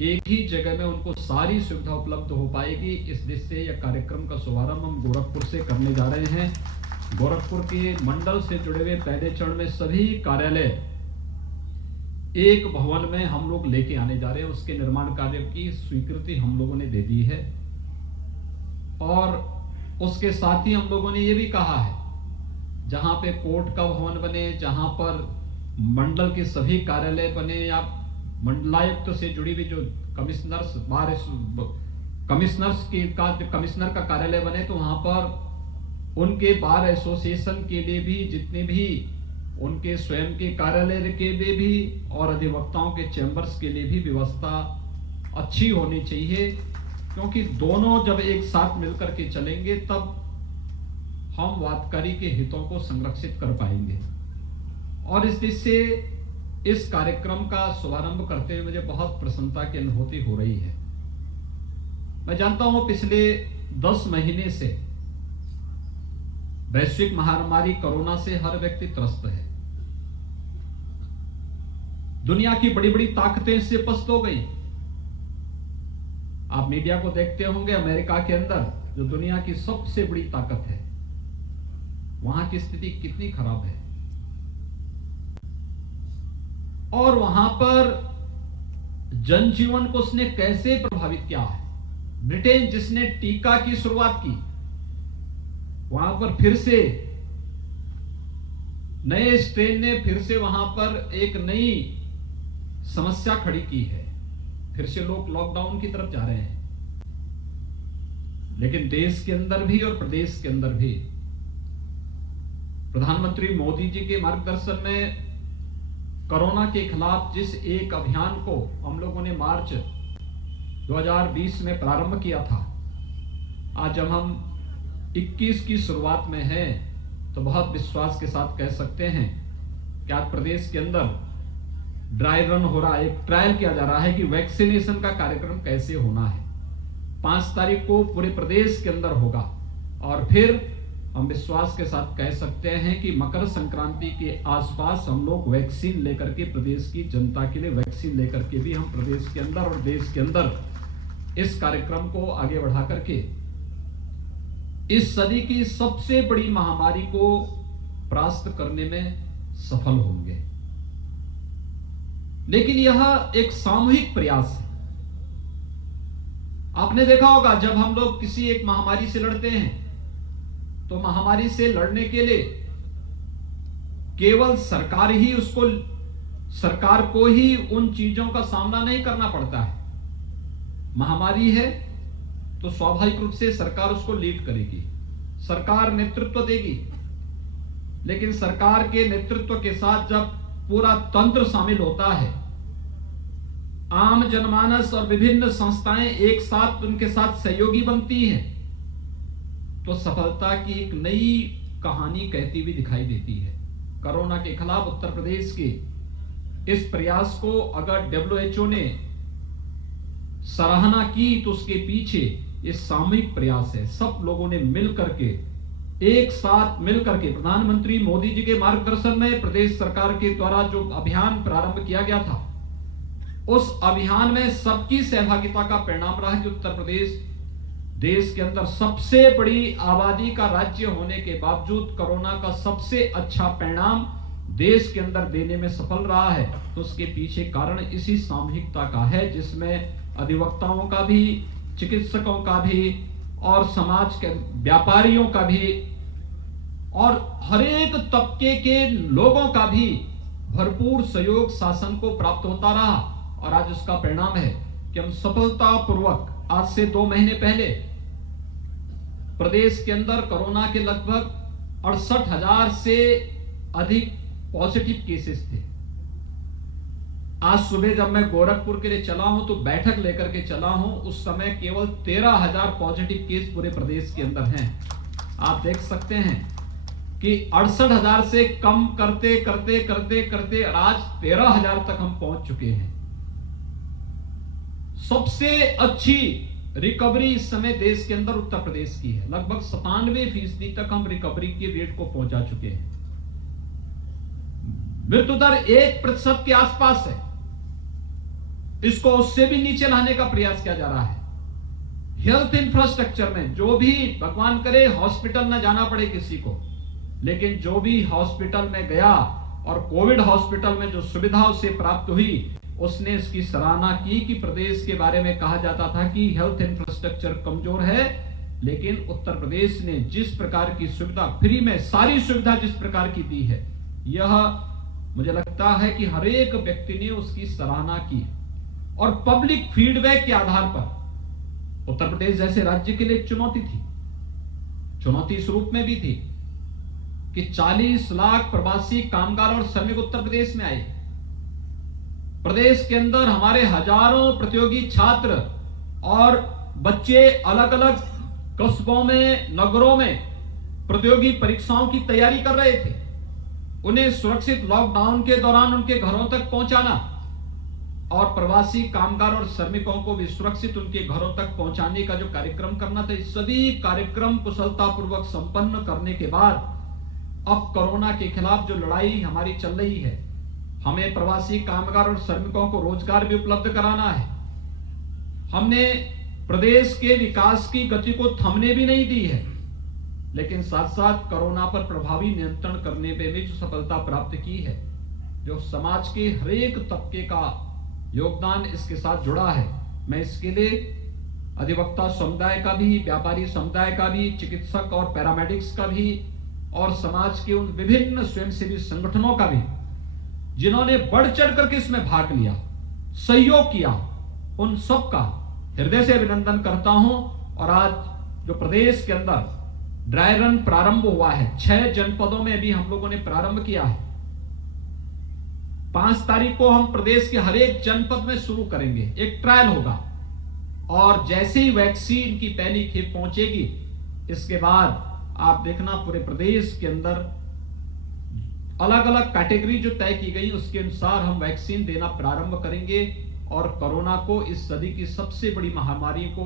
एक ही जगह में उनको सारी सुविधा उपलब्ध हो पाएगी। इस दृष्टि से यह कार्यक्रम का शुभारंभ हम गोरखपुर से करने जा रहे हैं। गोरखपुर के मंडल से जुड़े हुए पहले चरण में सभी कार्यालय एक भवन में हम लोग लेके आने जा रहे हैं। उसके निर्माण कार्य की स्वीकृति हम लोगों ने दे दी है और उसके साथ ही हम लोगों ने ये भी कहा है जहां पे कोर्ट का भवन बने, जहां पर मंडल के सभी कार्यालय बने या मंडलायुक्त से जुड़ी हुई जो कमिश्नर्स कमिश्नर का कार्यालय बने, तो वहां पर उनके बार एसोसिएशन के लिए भी, जितने भी उनके स्वयं के कार्यालय के लिए भी और अधिवक्ताओं के चैम्बर्स के लिए भी व्यवस्था अच्छी होनी चाहिए, क्योंकि दोनों जब एक साथ मिलकर के चलेंगे तब हम वादकारी के हितों को संरक्षित कर पाएंगे। और इस दृष्टि से इस कार्यक्रम का शुभारंभ करते हुए मुझे बहुत प्रसन्नता की अनुभूति हो रही है। मैं जानता हूं पिछले 10 महीने से वैश्विक महामारी कोरोना से हर व्यक्ति त्रस्त है। दुनिया की बड़ी बड़ी ताकतें इससे पस्त हो गई। आप मीडिया को देखते होंगे, अमेरिका के अंदर जो दुनिया की सबसे बड़ी ताकत है, वहां की स्थिति कितनी खराब है। और वहां पर जनजीवन को उसने कैसे प्रभावित किया है। ब्रिटेन जिसने टीका की शुरुआत की, वहां पर फिर से नए स्ट्रेन ने फिर से वहां पर एक नई समस्या खड़ी की है। फिर से लोग लॉकडाउन की तरफ जा रहे हैं। लेकिन देश के अंदर भी और प्रदेश के अंदर भी प्रधानमंत्री मोदी जी के मार्गदर्शन में कोरोना के खिलाफ जिस एक अभियान को हम लोगों ने मार्च 2020 में प्रारंभ किया था, आज जब हम 21 की शुरुआत में हैं, तो बहुत विश्वास के साथ कह सकते हैं कि आज प्रदेश के अंदर ड्राई रन हो रहा है। एक ट्रायल किया जा रहा है कि वैक्सीनेशन का कार्यक्रम कैसे होना है। 5 तारीख को पूरे प्रदेश के अंदर होगा और फिर हम विश्वास के साथ कह सकते हैं कि मकर संक्रांति के आसपास हम लोग वैक्सीन लेकर के, प्रदेश की जनता के लिए वैक्सीन लेकर के भी हम प्रदेश के अंदर और देश के अंदर इस कार्यक्रम को आगे बढ़ा करके इस सदी की सबसे बड़ी महामारी को परास्त करने में सफल होंगे। लेकिन यह एक सामूहिक प्रयास है। आपने देखा होगा, जब हम लोग किसी एक महामारी से लड़ते हैं तो महामारी से लड़ने के लिए केवल सरकार को ही उन चीजों का सामना नहीं करना पड़ता है। महामारी है तो स्वाभाविक रूप से सरकार उसको लीड करेगी, सरकार नेतृत्व देगी। लेकिन सरकार के नेतृत्व के साथ जब पूरा तंत्र शामिल होता है, आम जनमानस और विभिन्न संस्थाएं एक साथ उनके साथ सहयोगी बनती हैं, तो सफलता की एक नई कहानी कहती हुई दिखाई देती है। कोरोना के खिलाफ उत्तर प्रदेश के इस प्रयास को अगर WHO ने सराहना की तो उसके पीछे ये सामूहिक प्रयास है। सब लोगों ने मिल करके, एक साथ मिल करके, प्रधानमंत्री मोदी जी के मार्गदर्शन में प्रदेश सरकार के द्वारा जो अभियान प्रारंभ किया गया था, उस अभियान में सबकी सहभागिता का परिणाम रहा कि उत्तर प्रदेश देश के अंदर सबसे बड़ी आबादी का राज्य होने के बावजूद कोरोना का सबसे अच्छा परिणाम देश के अंदर देने में सफल रहा है। तो उसके पीछे कारण इसी सामूहिकता का है, जिसमें अधिवक्ताओं का भी, चिकित्सकों का भी और समाज के व्यापारियों का भी और हर एक तबके के लोगों का भी भरपूर सहयोग शासन को प्राप्त होता रहा। और आज उसका परिणाम है कि हम सफलतापूर्वक आज से 2 महीने पहले प्रदेश के अंदर कोरोना के लगभग 68,000 से अधिक पॉजिटिव केसेस थे। आज सुबह जब मैं गोरखपुर के लिए चला हूं तो बैठक लेकर के चला हूं, उस समय केवल 13,000 पॉजिटिव केस पूरे प्रदेश के अंदर हैं। आप देख सकते हैं कि 68,000 से कम करते करते करते करते आज 13,000 तक हम पहुंच चुके हैं। सबसे अच्छी रिकवरी इस समय देश के अंदर उत्तर प्रदेश की है। लगभग 97% तक हम रिकवरी की रेट को पहुंचा चुके हैं। मृत्यु दर 1% के आसपास है। इसको उससे भी नीचे लाने का प्रयास किया जा रहा है। हेल्थ इंफ्रास्ट्रक्चर में जो भी, भगवान करे हॉस्पिटल न जाना पड़े किसी को, लेकिन जो भी हॉस्पिटल में गया और कोविड हॉस्पिटल में जो सुविधा उसे प्राप्त हुई, उसने इसकी सराहना की कि प्रदेश के बारे में कहा जाता था कि हेल्थ इंफ्रास्ट्रक्चर कमजोर है, लेकिन उत्तर प्रदेश ने जिस प्रकार की सुविधा, फ्री में सारी सुविधा जिस प्रकार की दी है, यह मुझे लगता है कि हर एक व्यक्ति ने उसकी सराहना की। और पब्लिक फीडबैक के आधार पर उत्तर प्रदेश जैसे राज्य के लिए एक चुनौती थी, चुनौती इस रूप में भी थी कि 40 लाख प्रवासी कामगार और श्रमिक उत्तर प्रदेश में आए। प्रदेश के अंदर हमारे हजारों प्रतियोगी छात्र और बच्चे अलग अलग कस्बों में, नगरों में प्रतियोगी परीक्षाओं की तैयारी कर रहे थे, उन्हें सुरक्षित लॉकडाउन के दौरान उनके घरों तक पहुंचाना और प्रवासी कामगार और श्रमिकों को भी सुरक्षित उनके घरों तक पहुंचाने का जो कार्यक्रम करना था, इस सभी कार्यक्रम कुशलतापूर्वक संपन्न करने के बाद अब कोरोना के खिलाफ जो लड़ाई हमारी चल रही है, हमें प्रवासी कामगार और श्रमिकों को रोजगार भी उपलब्ध कराना है। हमने प्रदेश के विकास की गति को थमने भी नहीं दी है, लेकिन साथ साथ कोरोना पर प्रभावी नियंत्रण करने में भी जो सफलता प्राप्त की है, जो समाज के हर एक तबके का योगदान इसके साथ जुड़ा है, मैं इसके लिए अधिवक्ता समुदाय का भी, व्यापारी समुदाय का भी, चिकित्सक और पैरामेडिक्स का भी और समाज के उन विभिन्न स्वयंसेवी संगठनों का भी जिन्होंने बढ़ चढ़ करके इसमें भाग लिया, सहयोग किया, उन सब का हृदय से अभिनंदन करता हूं। और आज जो प्रदेश के अंदर ड्राई रन प्रारंभ हुआ है, 6 जनपदों में भी हम लोगों ने प्रारंभ किया है। 5 तारीख को हम प्रदेश के हर एक जनपद में शुरू करेंगे, एक ट्रायल होगा और जैसे ही वैक्सीन की पहली खेप पहुंचेगी, इसके बाद आप देखना पूरे प्रदेश के अंदर अलग अलग कैटेगरी जो तय की गई उसके अनुसार हम वैक्सीन देना प्रारंभ करेंगे और कोरोना को, इस सदी की सबसे बड़ी महामारी को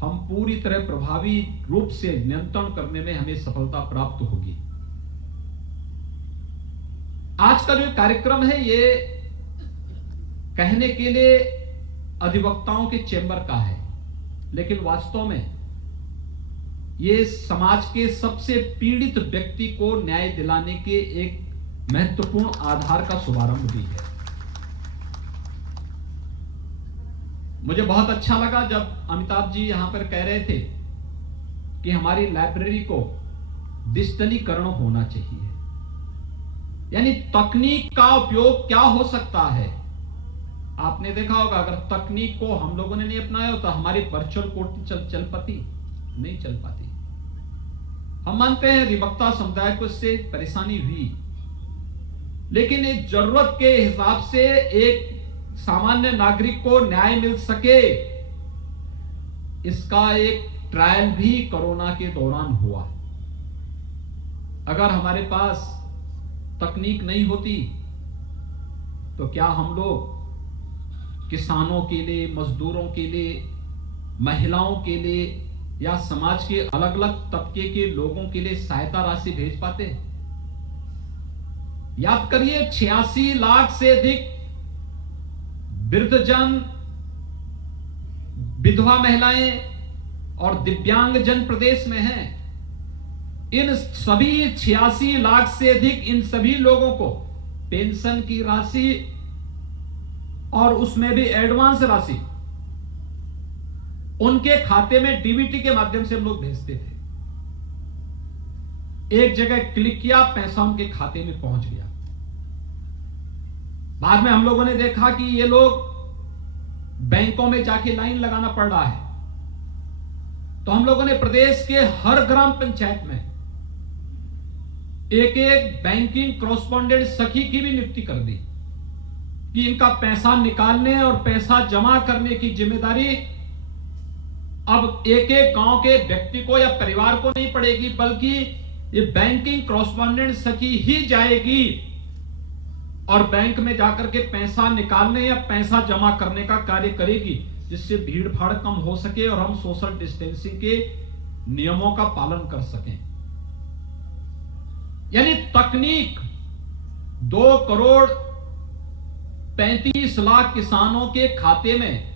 हम पूरी तरह प्रभावी रूप से नियंत्रण करने में हमें सफलता प्राप्त होगी। आज का जो कार्यक्रम है ये कहने के लिए अधिवक्ताओं के चेंबर का है, लेकिन वास्तव में ये समाज के सबसे पीड़ित व्यक्ति को न्याय दिलाने के एक महत्वपूर्ण आधार का शुभारंभ भी है। मुझे बहुत अच्छा लगा जब अमिताभ जी यहां पर कह रहे थे कि हमारी लाइब्रेरी को डिजिटलीकरण होना चाहिए, यानी तकनीक का उपयोग क्या हो सकता है। आपने देखा होगा अगर तकनीक को हम लोगों ने नहीं अपनाया होता हमारी वर्चुअल कोर्ट चल पाती नहीं चल पाती। हम मानते हैं अधिवक्ता समुदाय को इससे परेशानी हुई, लेकिन एक जरूरत के हिसाब से एक सामान्य नागरिक को न्याय मिल सके, इसका एक ट्रायल भी कोरोना के दौरान हुआ। अगर हमारे पास तकनीक नहीं होती तो क्या हम लोग किसानों के लिए, मजदूरों के लिए, महिलाओं के लिए या समाज के अलग अलग तबके के लोगों के लिए सहायता राशि भेज पाते? याद करिए 86 लाख से अधिक वृद्धजन, विधवा महिलाएं और दिव्यांग जन प्रदेश में हैं। इन सभी 86 लाख से अधिक इन सभी लोगों को पेंशन की राशि और उसमें भी एडवांस राशि उनके खाते में डीबीटी के माध्यम से हम लोग भेजते थे। एक जगह क्लिक किया, पैसा उनके खाते में पहुंच गया। बाद में हम लोगों ने देखा कि ये लोग बैंकों में जाके लाइन लगाना पड़ रहा है, तो हम लोगों ने प्रदेश के हर ग्राम पंचायत में एक एक बैंकिंग कॉरेस्पॉन्डेंट सखी की भी नियुक्ति कर दी कि इनका पैसा निकालने और पैसा जमा करने की जिम्मेदारी अब एक एक गांव के व्यक्ति को या परिवार को नहीं पड़ेगी, बल्कि ये बैंकिंग कॉरेस्पॉन्डेंट सखी ही जाएगी और बैंक में जाकर के पैसा निकालने या पैसा जमा करने का कार्य करेगी, जिससे भीड़ भाड़ कम हो सके और हम सोशल डिस्टेंसिंग के नियमों का पालन कर सकें। यानी तकनीक 2,35,00,000 किसानों के खाते में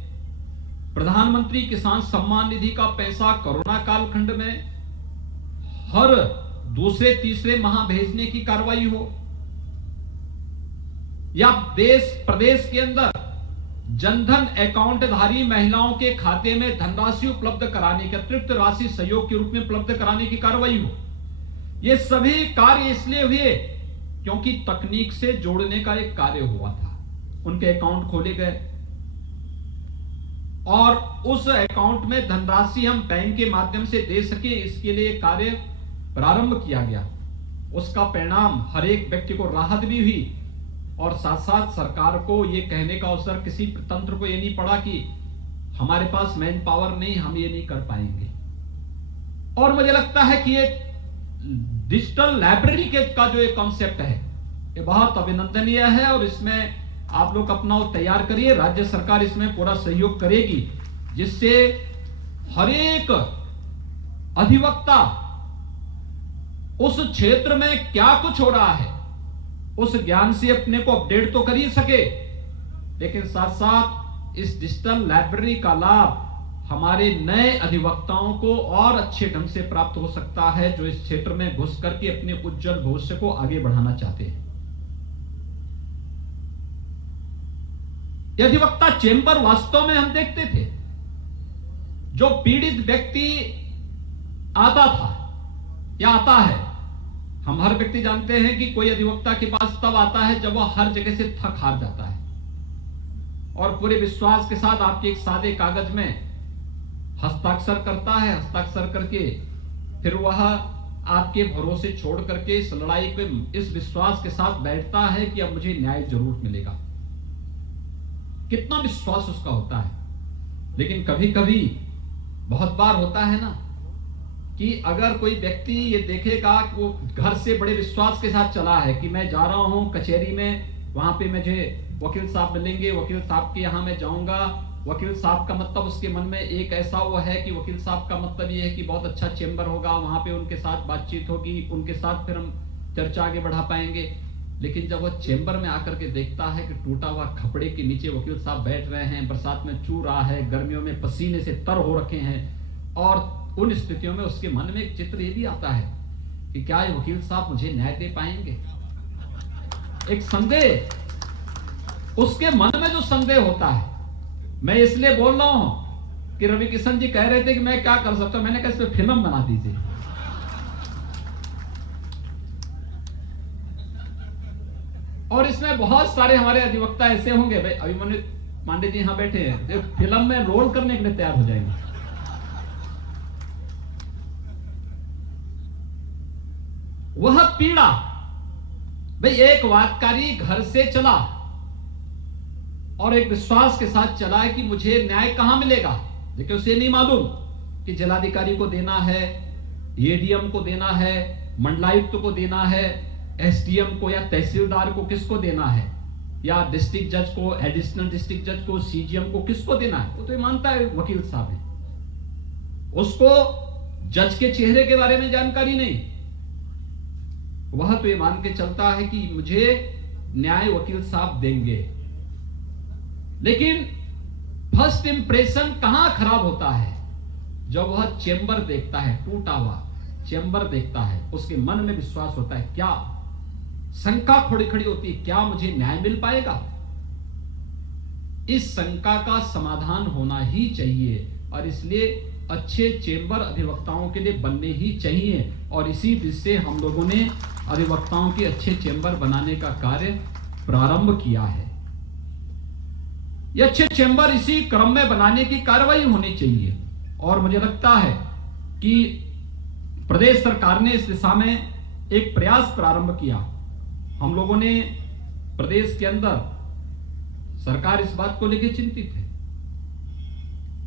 प्रधानमंत्री किसान सम्मान निधि का पैसा कोरोना कालखंड में हर दूसरे तीसरे माह भेजने की कार्रवाई हो, या प्रदेश के अंदर जनधन अकाउंटधारी महिलाओं के खाते में धनराशि उपलब्ध कराने के अतिरिक्त राशि सहयोग के रूप में उपलब्ध कराने की कार्रवाई हो। ये सभी कार्य इसलिए हुए क्योंकि तकनीक से जोड़ने का एक कार्य हुआ था। उनके अकाउंट खोले गए और उस अकाउंट में धनराशि हम बैंक के माध्यम से दे सके, इसके लिए कार्य प्रारंभ किया गया। उसका परिणाम हर एक व्यक्ति को राहत भी हुई और साथ साथ सरकार को यह कहने का अवसर, किसी तंत्र को यह नहीं पड़ा कि हमारे पास मैन पावर नहीं, हम ये नहीं कर पाएंगे। और मुझे लगता है कि ये डिजिटल लाइब्रेरी के का जो एक कॉन्सेप्ट है ये बहुत अभिनंदनीय है और इसमें आप लोग अपना तैयार करिए। राज्य सरकार इसमें पूरा सहयोग करेगी जिससे हर एक अधिवक्ता उस क्षेत्र में क्या कुछ हो रहा है उस ज्ञान से अपने को अपडेट तो कर ही सके, लेकिन साथ साथ इस डिजिटल लाइब्रेरी का लाभ हमारे नए अधिवक्ताओं को और अच्छे ढंग से प्राप्त हो सकता है जो इस क्षेत्र में घुस करके अपने उज्जवल भविष्य को आगे बढ़ाना चाहते हैं। अधिवक्ता चेंबर वास्तव में हम देखते थे जो पीड़ित व्यक्ति आता था या आता है, हम हर व्यक्ति जानते हैं कि कोई अधिवक्ता के पास तब आता है जब वह हर जगह से थक हार जाता है और पूरे विश्वास के साथ आपके एक सादे कागज में हस्ताक्षर करता है। हस्ताक्षर करके फिर वह आपके भरोसे छोड़ करके इस लड़ाई पे इस विश्वास के साथ बैठता है कि अब मुझे न्याय जरूर मिलेगा। कितना विश्वास उसका होता है। लेकिन कभी कभी बहुत बार होता है ना कि अगर कोई व्यक्ति ये देखेगा कि वो घर से बड़े विश्वास के साथ चला है कि मैं जा रहा हूं कचहरी में, वहां पे मुझे वकील साहब मिलेंगे, वकील साहब के यहां मैं जाऊंगा, वकील साहब का मतलब उसके मन में एक ऐसा वो है कि वकील साहब का मतलब ये है कि बहुत अच्छा चेंबर होगा, वहां पे उनके साथ बातचीत होगी, उनके साथ फिर हम चर्चा आगे बढ़ा पाएंगे। लेकिन जब वो चेंबर में आकर के देखता है कि टूटा हुआ खपड़े के नीचे वकील साहब बैठ रहे हैं, बरसात में चू रहा है, गर्मियों में पसीने से तर हो रखे हैं, और उन स्थितियों में उसके मन में एक चित्र ये भी आता है कि क्या ये वकील साहब मुझे न्याय दे पाएंगे। एक संदेह, उसके मन में जो संदेह होता है, मैं इसलिए बोल रहा हूं कि रवि किशन जी कह रहे थे कि मैं क्या कर सकता हूं, मैंने कहा इस पे फिल्म बना दीजिए। और इसमें बहुत सारे हमारे अधिवक्ता ऐसे होंगे, भाई अभिमन्यु पांडे जी यहां बैठे हैं, जो फिल्म में रोल करने के लिए तैयार हो जाएंगे। वह पीड़ा, भाई एक वादकारी घर से चला और एक विश्वास के साथ चला है कि मुझे न्याय कहां मिलेगा, लेकिन उसे नहीं मालूम कि जिलाधिकारी को देना है, एडीएम को देना है, मंडलायुक्त को देना है, एसडीएम को या तहसीलदार को किसको देना है, या डिस्ट्रिक्ट जज को, एडिशनल डिस्ट्रिक्ट जज को, सीजीएम को किसको देना है। वो तो ये मानता है वकील साहब है, उसको जज के चेहरे के बारे में जानकारी नहीं, वह तो ये मान के चलता है कि मुझे न्याय वकील साहब देंगे। लेकिन फर्स्ट इंप्रेशन कहां खराब होता है, जब वह चेंबर देखता है, टूटा हुआ चेंबर देखता है, उसके मन में विश्वास होता है, क्या शंका खड़ी खड़ी होती है, क्या मुझे न्याय मिल पाएगा। इस शंका का समाधान होना ही चाहिए और इसलिए अच्छे चेंबर अधिवक्ताओं के लिए बनने ही चाहिए, और इसी दृष्टि से हम लोगों ने अधिवक्ताओं के अच्छे चेंबर बनाने का कार्य प्रारंभ किया है। ये अच्छे चेंबर इसी क्रम में बनाने की कार्रवाई होनी चाहिए, और मुझे लगता है कि प्रदेश सरकार ने इस दिशा में एक प्रयास प्रारंभ किया। हम लोगों ने प्रदेश के अंदर, सरकार इस बात को लेकर चिंतित है,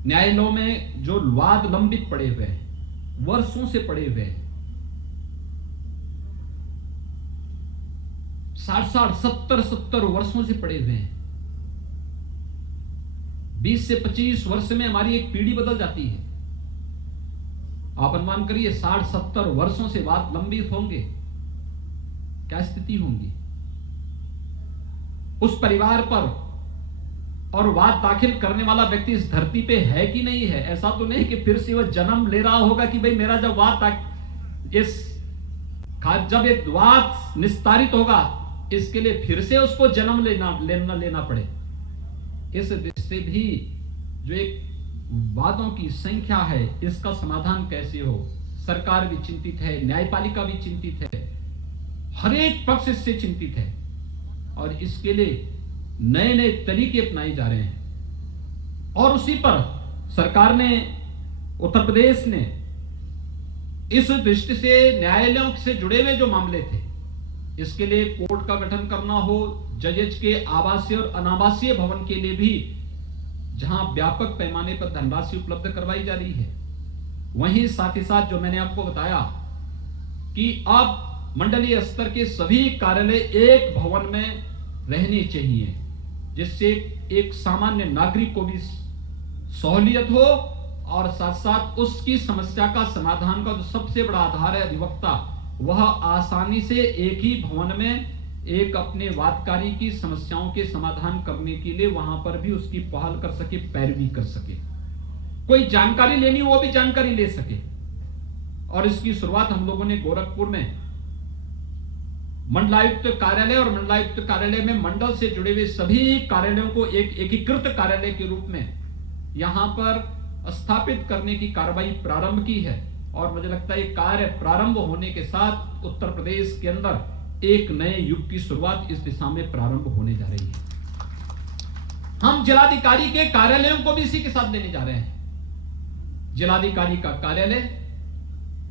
न्यायालयों में जो वाद लंबित पड़े हुए हैं, वर्षों से पड़े हुए हैं, 60-60, 70-70 वर्षों से पड़े हुए हैं, 20 से 25 वर्ष में हमारी एक पीढ़ी बदल जाती है। आप अनुमान करिए 60-70 वर्षों से वाद लंबित होंगे, क्या स्थिति होंगी उस परिवार पर, और वाद दाखिल करने वाला व्यक्ति इस धरती पे है कि नहीं है। ऐसा तो नहीं कि फिर से वह जन्म ले रहा होगा कि भाई मेरा जब जब एक वाद निस्तारित होगा इसके लिए फिर से उसको जन्म लेना पड़े। इस दृष्टि से भी जो एक वादों की संख्या है, इसका समाधान कैसे हो, सरकार भी चिंतित है, न्यायपालिका भी चिंतित है, हर एक पक्ष इससे चिंतित है, और इसके लिए नए नए तरीके अपनाए जा रहे हैं। और उसी पर सरकार ने, उत्तर प्रदेश ने इस दृष्टि से न्यायालयों से जुड़े हुए जो मामले थे, इसके लिए कोर्ट का गठन करना हो, जजेज के आवासीय और अनावासीय भवन के लिए भी जहां व्यापक पैमाने पर धनराशि उपलब्ध करवाई जा रही है, वहीं साथ ही साथ जो मैंने आपको बताया कि अब मंडलीय स्तर के सभी कार्यालय एक भवन में रहने चाहिए, जिससे एक सामान्य नागरिक को भी सहूलियत हो और साथ साथ उसकी समस्या का समाधान का जो सबसे बड़ा आधार है अधिवक्ता, वह आसानी से एक ही भवन में एक अपने वादकारी की समस्याओं के समाधान करने के लिए वहां पर भी उसकी पहल कर सके, पैरवी कर सके, कोई जानकारी लेनी वो भी जानकारी ले सके। और इसकी शुरुआत हम लोगों ने गोरखपुर में मंडलायुक्त कार्यालय और मंडलायुक्त कार्यालय में मंडल से जुड़े हुए सभी कार्यालयों को एक एकीकृत कार्यालय के रूप में यहां पर स्थापित करने की कार्रवाई प्रारंभ की है। और मुझे लगता है ये कार्य प्रारंभ होने के साथ उत्तर प्रदेश के अंदर एक नए युग की शुरुआत इस दिशा में प्रारंभ होने जा रही है। हम जिलाधिकारी के कार्यालयों को भी इसी के साथ लेने जा रहे हैं। जिलाधिकारी का कार्यालय,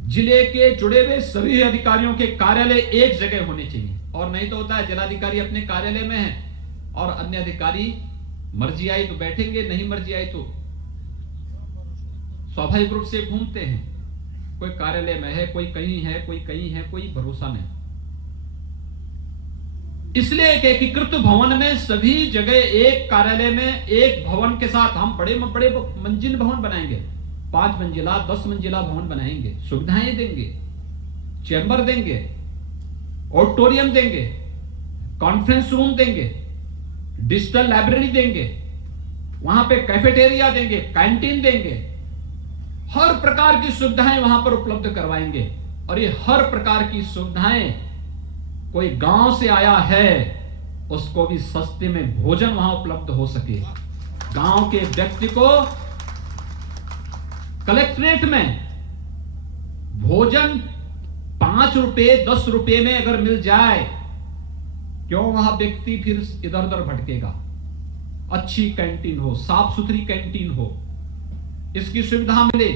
जिले के जुड़े हुए सभी अधिकारियों के कार्यालय एक जगह होने चाहिए। और नहीं तो होता है जिलाधिकारी अपने कार्यालय में है और अन्य अधिकारी मर्जी आई तो बैठेंगे, नहीं मर्जी आई तो स्वाभाविक रूप से घूमते हैं। कोई कार्यालय में है, कोई कहीं है, कोई कहीं है, कोई भरोसा नहीं। इसलिए एक एकीकृत भवन में सभी जगह एक कार्यालय में एक भवन के साथ हम बड़े बड़े मंजिल भवन बनाएंगे, 5 मंजिला 10 मंजिला भवन बनाएंगे, सुविधाएं देंगे, चैम्बर देंगे, ऑडिटोरियम देंगे, कॉन्फ्रेंस रूम देंगे, डिजिटल लाइब्रेरी देंगे, वहां पे कैफेटेरिया देंगे, कैंटीन देंगे, हर प्रकार की सुविधाएं वहां पर उपलब्ध करवाएंगे। और ये हर प्रकार की सुविधाएं कोई गांव से आया है उसको भी सस्ते में भोजन वहां उपलब्ध हो सके। गांव के व्यक्ति को कलेक्ट्रेट में भोजन 5 रुपए 10 रुपए में अगर मिल जाए, क्यों वहां व्यक्ति फिर इधर उधर भटकेगा। अच्छी कैंटीन हो, साफ सुथरी कैंटीन हो, इसकी सुविधा मिले।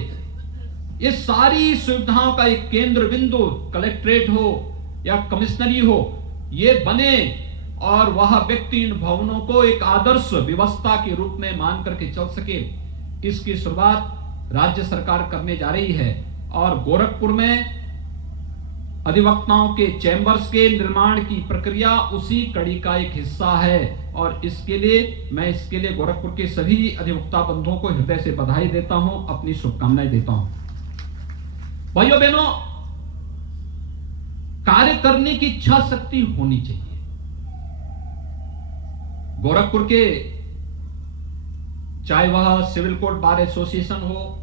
ये सारी सुविधाओं का एक केंद्र बिंदु कलेक्ट्रेट हो या कमिश्नरी हो, ये बने और वह व्यक्ति इन भवनों को एक आदर्श व्यवस्था के रूप में मान करके चल सके। इसकी शुरुआत राज्य सरकार करने जा रही है। और गोरखपुर में अधिवक्ताओं के चैम्बर्स के निर्माण की प्रक्रिया उसी कड़ी का एक हिस्सा है। और इसके लिए मैं गोरखपुर के सभी अधिवक्ता बंधुओं को हृदय से बधाई देता हूं, अपनी शुभकामनाएं देता हूं। भाइयों बहनों, कार्य करने की इच्छा शक्ति होनी चाहिए। गोरखपुर के चाहे वह सिविल कोर्ट बार एसोसिएशन हो,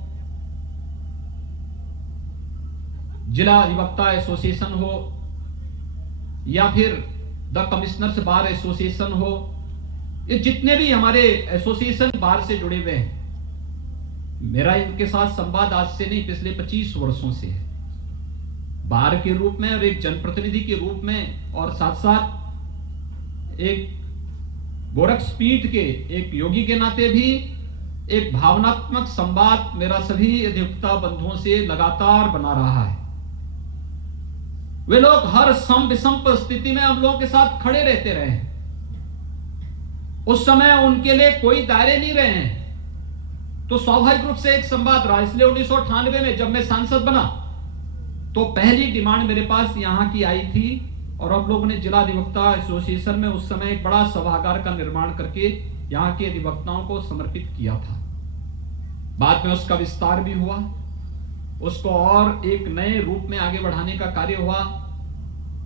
जिला अधिवक्ता एसोसिएशन हो, या फिर द कमिश्नर्स बार एसोसिएशन हो, ये जितने भी हमारे एसोसिएशन बार से जुड़े हुए हैं, मेरा इनके साथ संवाद आज से नहीं पिछले 25 वर्षों से है, बार के रूप में और एक जनप्रतिनिधि के रूप में, और साथ साथ एक गोरखपीठ के एक योगी के नाते भी एक भावनात्मक संवाद मेरा सभी अधिवक्ता बंधुओं से लगातार बना रहा है। वे लोग हर सम विषम परिस्थिति में हम लोगों के साथ खड़े रहते रहे हैं। उस समय उनके लिए कोई दायरे नहीं रहे हैं, तो स्वाभाविक रूप से एक संवाद रहा। इसलिए 1998 में जब मैं सांसद बना तो पहली डिमांड मेरे पास यहां की आई थी, और अब लोगों ने जिला अधिवक्ता एसोसिएशन में उस समय एक बड़ा सभागार का निर्माण करके यहां के अधिवक्ताओं को समर्पित किया था। बाद में उसका विस्तार भी हुआ, उसको और एक नए रूप में आगे बढ़ाने का कार्य हुआ।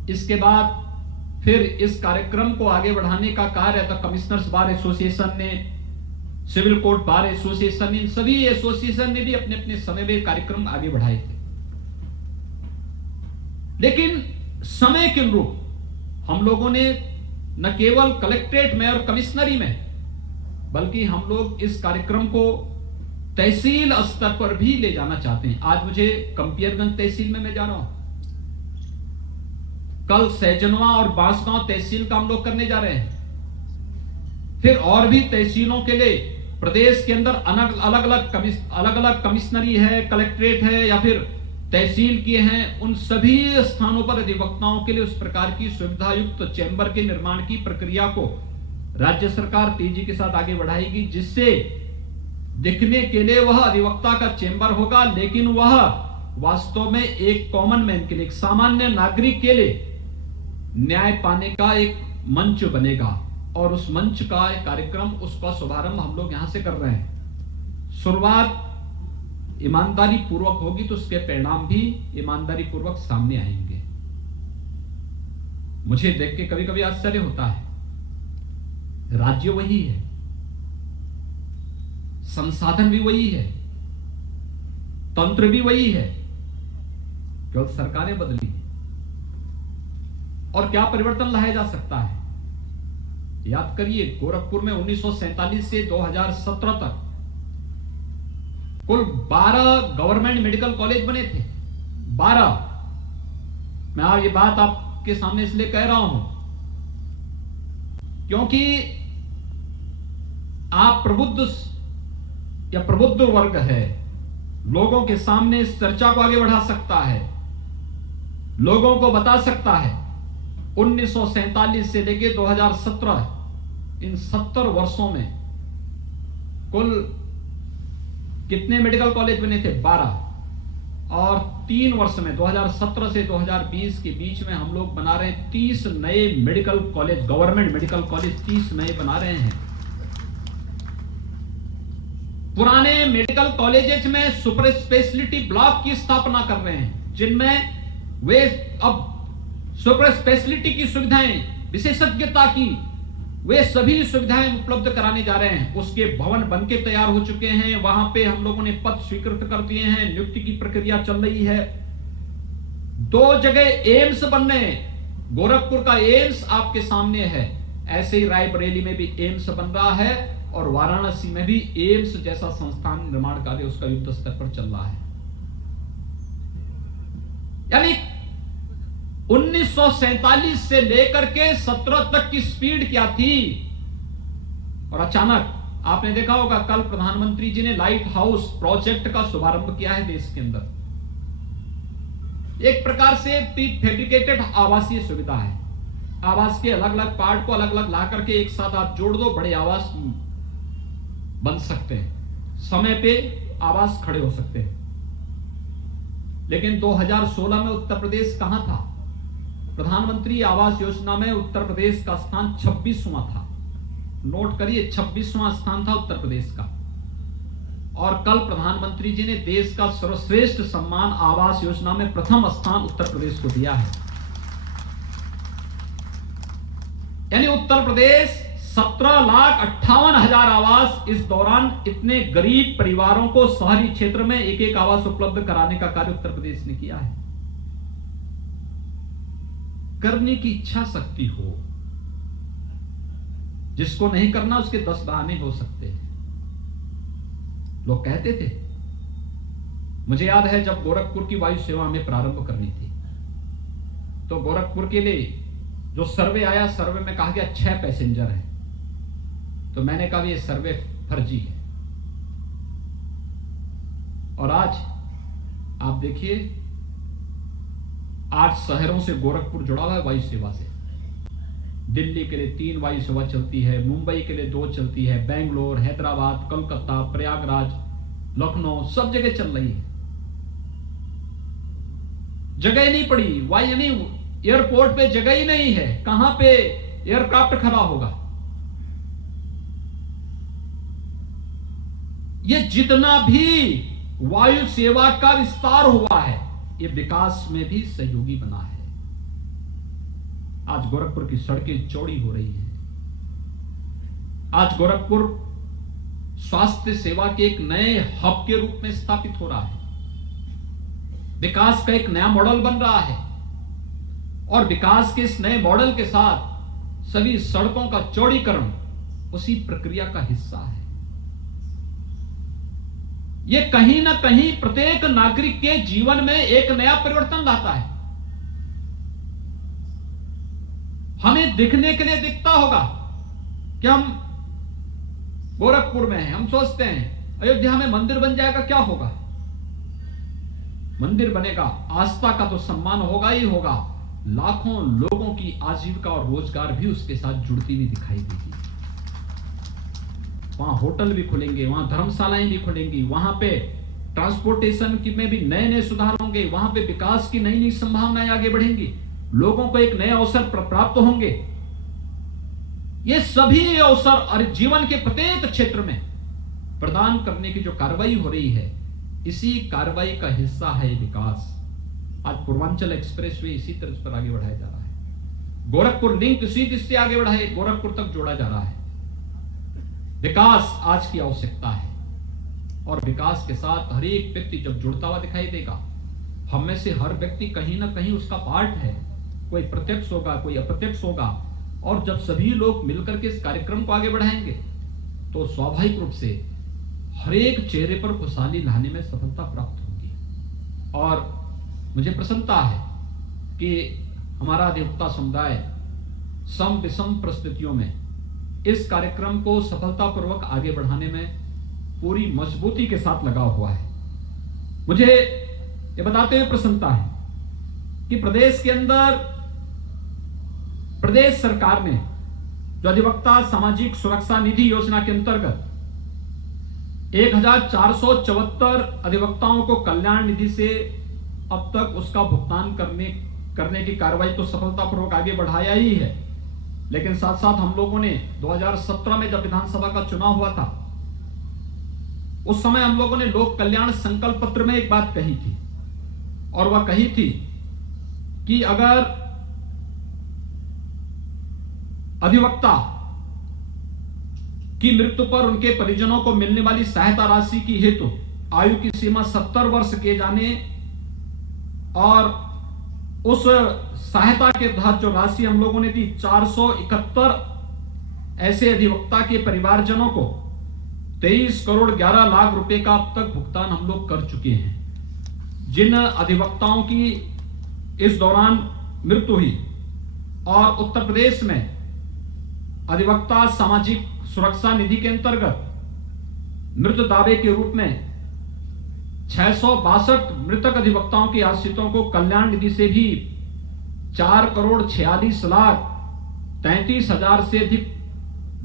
इसके बाद फिर इस कार्यक्रम को आगे बढ़ाने का कार्य द कमिश्नर्स बार एसोसिएशन ने, सिविल कोर्ट बार एसोसिएशन, इन सभी एसोसिएशन ने भी अपने अपने समय में कार्यक्रम आगे बढ़ाए थे। लेकिन समय के अनुरूप हम लोगों ने न केवल कलेक्ट्रेट में और कमिश्नरी में, बल्कि हम लोग इस कार्यक्रम को तहसील स्तर पर भी ले जाना चाहते हैं। आज मुझे कंपियरगंज तहसील में मैं जा रहा हूं, कल सैजनवा और बांसगांव तहसील का हम लोग करने जा रहे हैं। फिर और भी तहसीलों के लिए प्रदेश के अंदर अलग अलग कमिश्नरी है, कलेक्ट्रेट है, या फिर तहसील किए हैं, उन सभी स्थानों पर अधिवक्ताओं के लिए उस प्रकार की सुविधा युक्त चैम्बर के निर्माण की प्रक्रिया को राज्य सरकार तेजी के साथ आगे बढ़ाएगी, जिससे दिखने के लिए वह अधिवक्ता का चैम्बर होगा, लेकिन वह वास्तव में एक कॉमन मैन के लिए, एक सामान्य नागरिक के लिए न्याय पाने का एक मंच बनेगा। और उस मंच का एक कार्यक्रम, उसका शुभारंभ हम लोग यहां से कर रहे हैं। शुरुआत ईमानदारी पूर्वक होगी तो उसके परिणाम भी ईमानदारी पूर्वक सामने आएंगे। मुझे देख के कभी कभी आश्चर्य होता है, राज्य वही है, संसाधन भी वही है, तंत्र भी वही है, केवल सरकारें बदली हैं। और क्या परिवर्तन लाया जा सकता है? याद करिए, गोरखपुर में 1947 से 2017 तक कुल 12 गवर्नमेंट मेडिकल कॉलेज बने थे। 12। मैं आज ये बात आपके सामने इसलिए कह रहा हूं क्योंकि आप प्रबुद्ध या प्रबुद्ध वर्ग है, लोगों के सामने इस चर्चा को आगे बढ़ा सकता है, लोगों को बता सकता है 1947 से लेकर 2017 इन 70 वर्षों में कुल कितने मेडिकल कॉलेज बने थे? 12। और 3 वर्ष में 2017 से 2020 के बीच में हम लोग बना रहे हैं 30 नए medical college, government medical college 30 नए बना रहे हैं। पुराने मेडिकल कॉलेजेस में सुपर स्पेशलिटी ब्लॉक की स्थापना कर रहे हैं, जिनमें वे अब सुपर स्पेशलिटी की सुविधाएं, विशेषज्ञता की वे सभी सुविधाएं उपलब्ध कराने जा रहे हैं। उसके भवन बनके तैयार हो चुके हैं, वहां पे हम लोगों ने पद स्वीकृत कर दिए हैं, नियुक्ति की प्रक्रिया चल रही है। 2 जगह एम्स बनने हैं, गोरखपुर का एम्स आपके सामने है, ऐसे ही रायबरेली में भी एम्स बन रहा है और वाराणसी में भी एम्स जैसा संस्थान निर्माण कार्य उसका युद्ध स्तर पर चल रहा है। यानी 1947 से लेकर के 17 तक की स्पीड क्या थी, और अचानक आपने देखा होगा कल प्रधानमंत्री जी ने लाइट हाउस प्रोजेक्ट का शुभारंभ किया है देश के अंदर। एक प्रकार से फैब्रिकेटेड आवासीय सुविधा है। आवास के अलग अलग पार्ट को अलग अलग ला करके एक साथ आप जोड़ दो, बड़े आवास बन सकते हैं, समय पे आवास खड़े हो सकते हैं। लेकिन 2016 में उत्तर प्रदेश कहां था? प्रधानमंत्री आवास योजना में उत्तर प्रदेश का स्थान 26वां था। नोट करिए, 26वां स्थान था उत्तर प्रदेश का। और कल प्रधानमंत्री जी ने देश का सर्वश्रेष्ठ सम्मान आवास योजना में प्रथम स्थान उत्तर प्रदेश को दिया है। यानी उत्तर प्रदेश 17,58,000 आवास इस दौरान इतने गरीब परिवारों को शहरी क्षेत्र में एक एक आवास उपलब्ध कराने का कार्य उत्तर प्रदेश ने किया है। करने की इच्छा शक्ति हो, जिसको नहीं करना उसके 10 बहाने हो सकते हैं। लोग कहते थे, मुझे याद है जब गोरखपुर की वायु सेवा हमें प्रारंभ करनी थी तो गोरखपुर के लिए जो सर्वे आया, सर्वे में कहा गया 6 पैसेंजर हैं। तो मैंने कहा ये सर्वे फर्जी है। और आज आप देखिए 8 शहरों से गोरखपुर जुड़ा हुआ है वायु सेवा से। दिल्ली के लिए 3 वायु सेवा चलती है, मुंबई के लिए 2 चलती है, बेंगलोर, हैदराबाद, कोलकाता, प्रयागराज, लखनऊ, सब जगह चल रही है। जगह ही नहीं पड़ी, वायु यानी एयरपोर्ट पे जगह ही नहीं है, कहां पे एयरक्राफ्ट खड़ा होगा। ये जितना भी वायु सेवा का विस्तार हुआ है, ये विकास में भी सहयोगी बना है। आज गोरखपुर की सड़कें चौड़ी हो रही हैं। आज गोरखपुर स्वास्थ्य सेवा के एक नए हब के रूप में स्थापित हो रहा है। विकास का एक नया मॉडल बन रहा है और विकास के इस नए मॉडल के साथ सभी सड़कों का चौड़ीकरण उसी प्रक्रिया का हिस्सा है। ये कहीं ना कहीं प्रत्येक नागरिक के जीवन में एक नया परिवर्तन लाता है। हमें दिखने के लिए दिखता होगा कि हम गोरखपुर में हैं, हम सोचते हैं अयोध्या में मंदिर बन जाएगा, क्या होगा? मंदिर बनेगा, आस्था का तो सम्मान होगा ही होगा, लाखों लोगों की आजीविका और रोजगार भी उसके साथ जुड़ती हुई दिखाई देगी। वहां होटल भी खुलेंगे, वहां धर्मशालाएं भी खुलेंगी, वहां पे ट्रांसपोर्टेशन की में भी नए नए सुधार होंगे, वहां पे विकास की नई नई संभावनाएं आगे बढ़ेंगी, लोगों को एक नए अवसर प्राप्त होंगे। ये सभी अवसर और जीवन के प्रत्येक क्षेत्र में प्रदान करने की जो कार्रवाई हो रही है, इसी कार्रवाई का हिस्सा है विकास। आज पूर्वांचल एक्सप्रेस वे इसी तरह पर आगे बढ़ाया जा रहा है, गोरखपुर लिंक इसी दिशा से आगे बढ़ाए गोरखपुर तक जोड़ा जा रहा है। विकास आज की आवश्यकता है और विकास के साथ हर एक व्यक्ति जब जुड़ता हुआ दिखाई देगा, हम में से हर व्यक्ति कहीं ना कहीं उसका पार्ट है, कोई प्रत्यक्ष होगा कोई अप्रत्यक्ष होगा, और जब सभी लोग मिलकर के इस कार्यक्रम को आगे बढ़ाएंगे तो स्वाभाविक रूप से हर एक चेहरे पर खुशहाली लाने में सफलता प्राप्त होगी। और मुझे प्रसन्नता है कि हमारा अधिवक्ता समुदाय सम विषम परिस्थितियों में इस कार्यक्रम को सफलतापूर्वक आगे बढ़ाने में पूरी मजबूती के साथ लगा हुआ है। मुझे ये बताते हुए प्रसन्नता है कि प्रदेश के अंदर प्रदेश सरकार ने जो अधिवक्ता सामाजिक सुरक्षा निधि योजना के अंतर्गत 1474 अधिवक्ताओं को कल्याण निधि से अब तक उसका भुगतान करने की कार्रवाई तो सफलतापूर्वक आगे बढ़ाया ही है, लेकिन साथ साथ हम लोगों ने 2017 में जब विधानसभा का चुनाव हुआ था, उस समय हम लोगों ने लोक कल्याण संकल्प पत्र में एक बात कही थी, और वह कही थी कि अगर अधिवक्ता की मृत्यु पर उनके परिजनों को मिलने वाली सहायता राशि की हेतु आयु की सीमा 70 वर्ष किए जाने और उस सहायता के तहत जो राशि हम लोगों ने दी 471 ऐसे अधिवक्ता के परिवारजनों को 23 करोड़ 11 लाख रुपए का अब तक भुगतान हम लोग कर चुके हैं। जिन अधिवक्ताओं की इस दौरान मृत्यु हुई और उत्तर प्रदेश में अधिवक्ता सामाजिक सुरक्षा निधि के अंतर्गत मृत दावे के रूप में 662 मृतक अधिवक्ताओं के आश्रितों को कल्याण निधि से भी 4 करोड़ 46 लाख 33 हजार से अधिक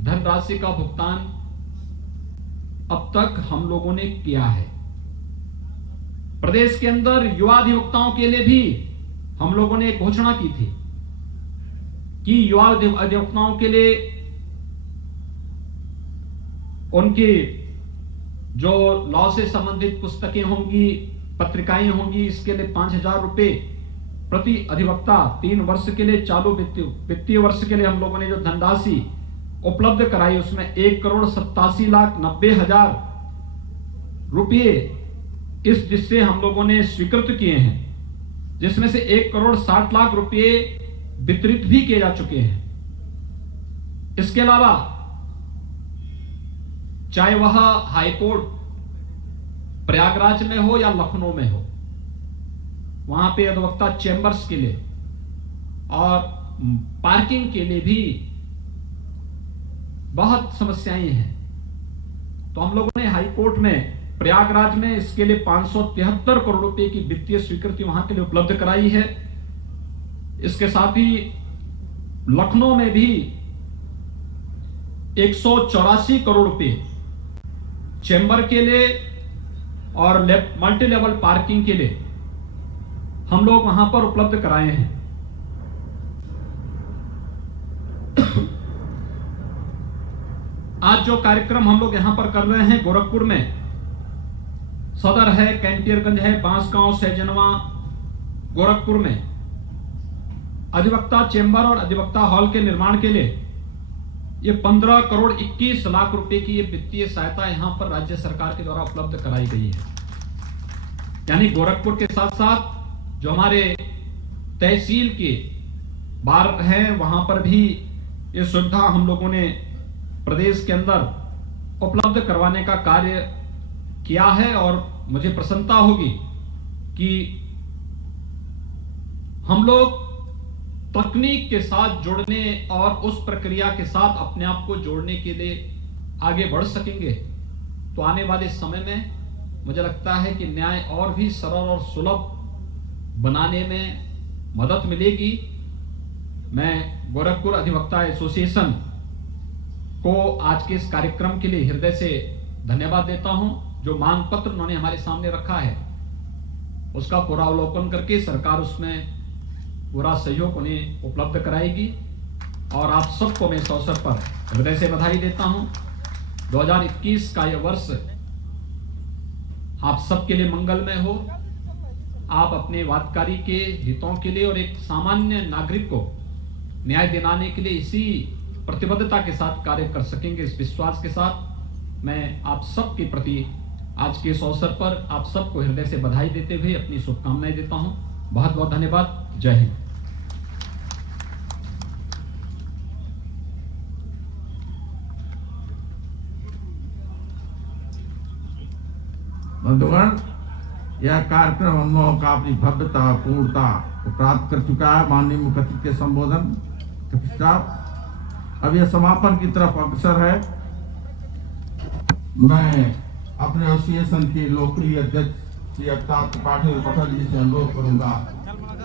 धनराशि का भुगतान अब तक हम लोगों ने किया है। प्रदेश के अंदर युवा अधिवक्ताओं के लिए भी हम लोगों ने एक घोषणा की थी कि युवा अधिवक्ताओं के लिए उनकी जो लॉ से संबंधित पुस्तकें होंगी, पत्रिकाएं होंगी, इसके लिए 5,000 रुपए प्रति अधिवक्ता 3 वर्ष के लिए चालू वित्तीय वर्ष के लिए हम लोगों ने जो धनराशि उपलब्ध कराई, उसमें 1 करोड़ 87 लाख 90 हजार रुपये इस जिससे हम लोगों ने स्वीकृत किए हैं, जिसमें से 1 करोड़ 60 लाख रुपये वितरित भी किए जा चुके हैं। इसके अलावा चाहे वह हाईकोर्ट प्रयागराज में हो या लखनऊ में हो, वहां पे अधिवक्ता चेंबर्स के लिए और पार्किंग के लिए भी बहुत समस्याएं हैं, तो हम लोगों ने हाईकोर्ट में प्रयागराज में इसके लिए 573 करोड़ रुपए की वित्तीय स्वीकृति वहां के लिए उपलब्ध कराई है। इसके साथ ही लखनऊ में भी 184 करोड़ रुपए चेंबर के लिए और मल्टी लेवल पार्किंग के लिए हम लोग वहां पर उपलब्ध कराए हैं। आज जो कार्यक्रम हम लोग यहां पर कर रहे हैं, गोरखपुर में सदर है, कैंटियरगंज है, बांसगांव, सहजनवा, गोरखपुर में अधिवक्ता चेंबर और अधिवक्ता हॉल के निर्माण के लिए ये 15 करोड़ 21 लाख रुपए की ये वित्तीय सहायता यहां पर राज्य सरकार के द्वारा उपलब्ध कराई गई है। यानी गोरखपुर के साथ साथ जो हमारे तहसील के बार हैं, वहां पर भी ये सुविधा हम लोगों ने प्रदेश के अंदर उपलब्ध करवाने का कार्य किया है। और मुझे प्रसन्नता होगी कि हम लोग तकनीक के साथ जुड़ने और उस प्रक्रिया के साथ अपने आप को जोड़ने के लिए आगे बढ़ सकेंगे, तो आने वाले समय में मुझे लगता है कि न्याय और भी सरल और सुलभ बनाने में मदद मिलेगी। मैं गोरखपुर अधिवक्ता एसोसिएशन को आज के इस कार्यक्रम के लिए हृदय से धन्यवाद देता हूं जो मांग पत्र उन्होंने हमारे सामने रखा है उसका पूरा अवलोकन करके सरकार उसमें पूरा सहयोग उन्हें उपलब्ध कराएगी। और आप सबको मैं इस अवसर पर हृदय से बधाई देता हूं। 2021 का यह वर्ष आप सबके लिए मंगलमय हो। आप अपने वादकारी के हितों के लिए और एक सामान्य नागरिक को न्याय दिलाने के लिए इसी प्रतिबद्धता के साथ कार्य कर सकेंगे। इस विश्वास के साथ मैं आप सबके प्रति आज के इस अवसर पर आप सबको हृदय से बधाई देते हुए अपनी शुभकामनाएं देता हूं। बहुत बहुत धन्यवाद। जय हिंद। बंधुगण, यह कार्यक्रम हम लोगों का अपनी भव्यता पूर्णता को प्राप्त कर चुका है। माननीय मुख्य अतिथि के संबोधन के पश्चात अब यह समापन की तरफ अग्रसर है। मैं अपने एसोसिएशन के लोकप्रिय अध्यक्ष श्री अवतार त्रिपाठी पटेल जी से अनुरोध करूंगा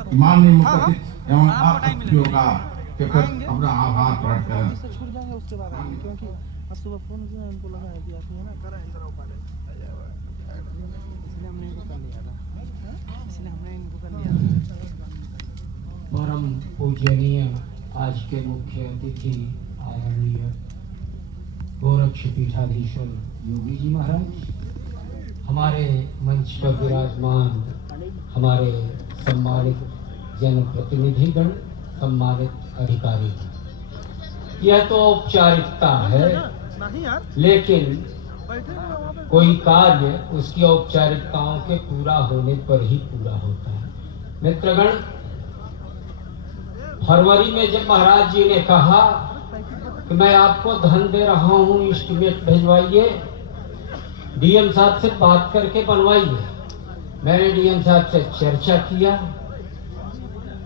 कि माननीय मुख्य अतिथि एवं आप अतिथियों का अपना आभार प्रकट करें। परम पूजनीय आज के मुख्य अतिथि आदरणीय गोरक्ष पीठाधीश्वर योगी जी महाराज, हमारे मंच पर विराजमान हमारे सम्मानित जनप्रतिनिधिगण, सम्मानित अधिकारी, यह तो औपचारिकता है, लेकिन कोई कार्य उसकी औपचारिकताओं के पूरा होने पर ही पूरा होता है। मित्रगण, फरवरी में जब महाराज जी ने कहा कि मैं आपको धन दे रहा हूं, एस्टीमेट भिजवाइए, डीएम साहब से बात करके बनवाइए, मैंने डीएम साहब से चर्चा किया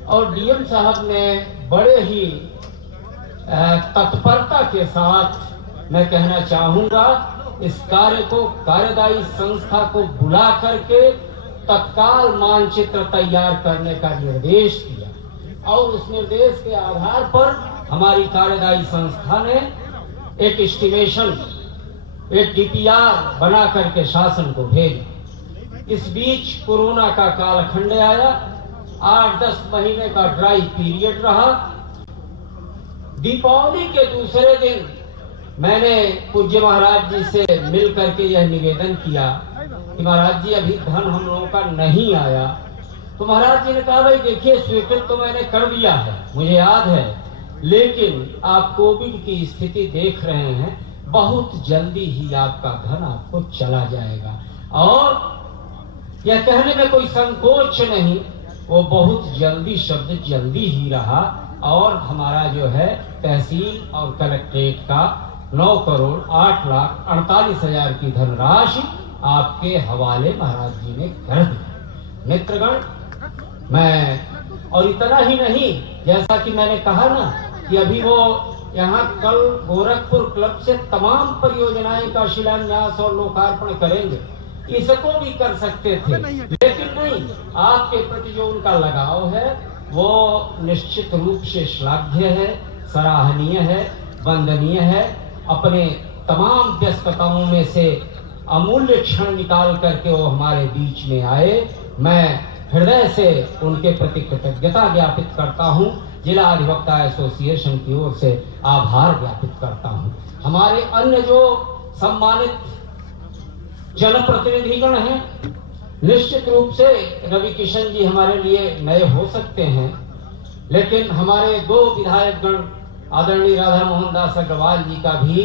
और डीएम साहब ने बड़े ही तत्परता के साथ, मैं कहना चाहूंगा, इस कार्य को कार्यदायी संस्था को बुला करके तत्काल मानचित्र तैयार करने का निर्देश दिया और उस निर्देश के आधार पर हमारी कार्यदायी संस्था ने एक एस्टिमेशन, एक डीपीआर बना करके शासन को भेजा। इस बीच कोरोना का कालखंड आया, 8-10 महीने का ड्राई पीरियड रहा। दीपावली के दूसरे दिन मैंने पूज्य महाराज जी से मिल करके यह निवेदन किया कि महाराज जी अभी धन हम लोगों का नहीं आया। तो महाराज जी ने कहा, भाई देखिए, स्वीकृत तो मैंने कर दिया है, मुझे याद है, लेकिन आप कोविड की स्थिति देख रहे हैं, बहुत जल्दी ही आपका धन आपको चला जाएगा। और यह कहने में कोई संकोच नहीं, वो बहुत जल्दी शब्द जल्दी ही रहा और हमारा जो है तहसील और कलेक्ट्रेट का 9,08,48,000 की धनराशि आपके हवाले महाराज जी ने कर दी। मित्रगण, मैं और इतना ही नहीं, जैसा कि मैंने कहा ना कि अभी वो यहाँ कल गोरखपुर क्लब से तमाम परियोजनाएं का शिलान्यास और लोकार्पण करेंगे, इसको भी कर सकते थे, लेकिन नहीं, आपके प्रति जो उनका लगाव है वो निश्चित रूप से श्लाघ्य है, सराहनीय है, वंदनीय है। अपने तमाम व्यस्तताओं में से अमूल्य क्षण निकाल करके वो हमारे बीच में आए। मैं हृदय से उनके प्रति कृतज्ञता ज्ञापित करता हूं, जिला अधिवक्ता एसोसिएशन की ओर से आभार ज्ञापित करता हूं। हमारे अन्य जो सम्मानित जनप्रतिनिधिगण हैं, निश्चित रूप से रवि किशन जी हमारे लिए नए हो सकते हैं, लेकिन हमारे 2 विधायकगण आदरणीय राधा मोहन दास अग्रवाल जी का भी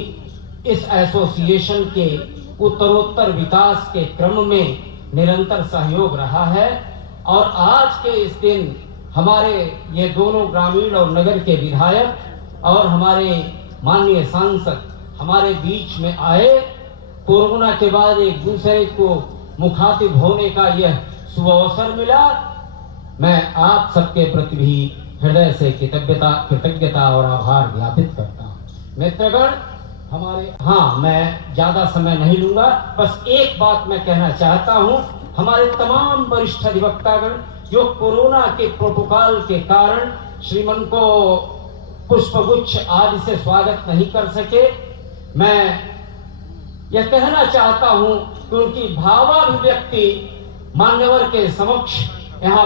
इस एसोसिएशन के उत्तरोत्तर विकास के क्रम में निरंतर सहयोग रहा है। और आज के इस दिन हमारे ये दोनों ग्रामीण और नगर के विधायक और हमारे माननीय सांसद हमारे बीच में आए। कोरोना के बाद एक दूसरे को मुखातिब होने का यह सुअवसर मिला। मैं आप सबके प्रति भी हृदय से कृतज्ञता और आभार ज्ञापित करता हूँ। मित्रगण, मैं ज्यादा समय नहीं लूंगा, बस एक बात मैं कहना चाहता हूँ। हमारे तमाम वरिष्ठ अधिवक्तागण जो कोरोना के प्रोटोकॉल के कारण श्रीमन को पुष्पगुच्छ आदि से स्वागत नहीं कर सके, मैं यह कहना चाहता हूं कि उनकी भावाभिव्यक्ति मान्यवर के समक्ष यहाँ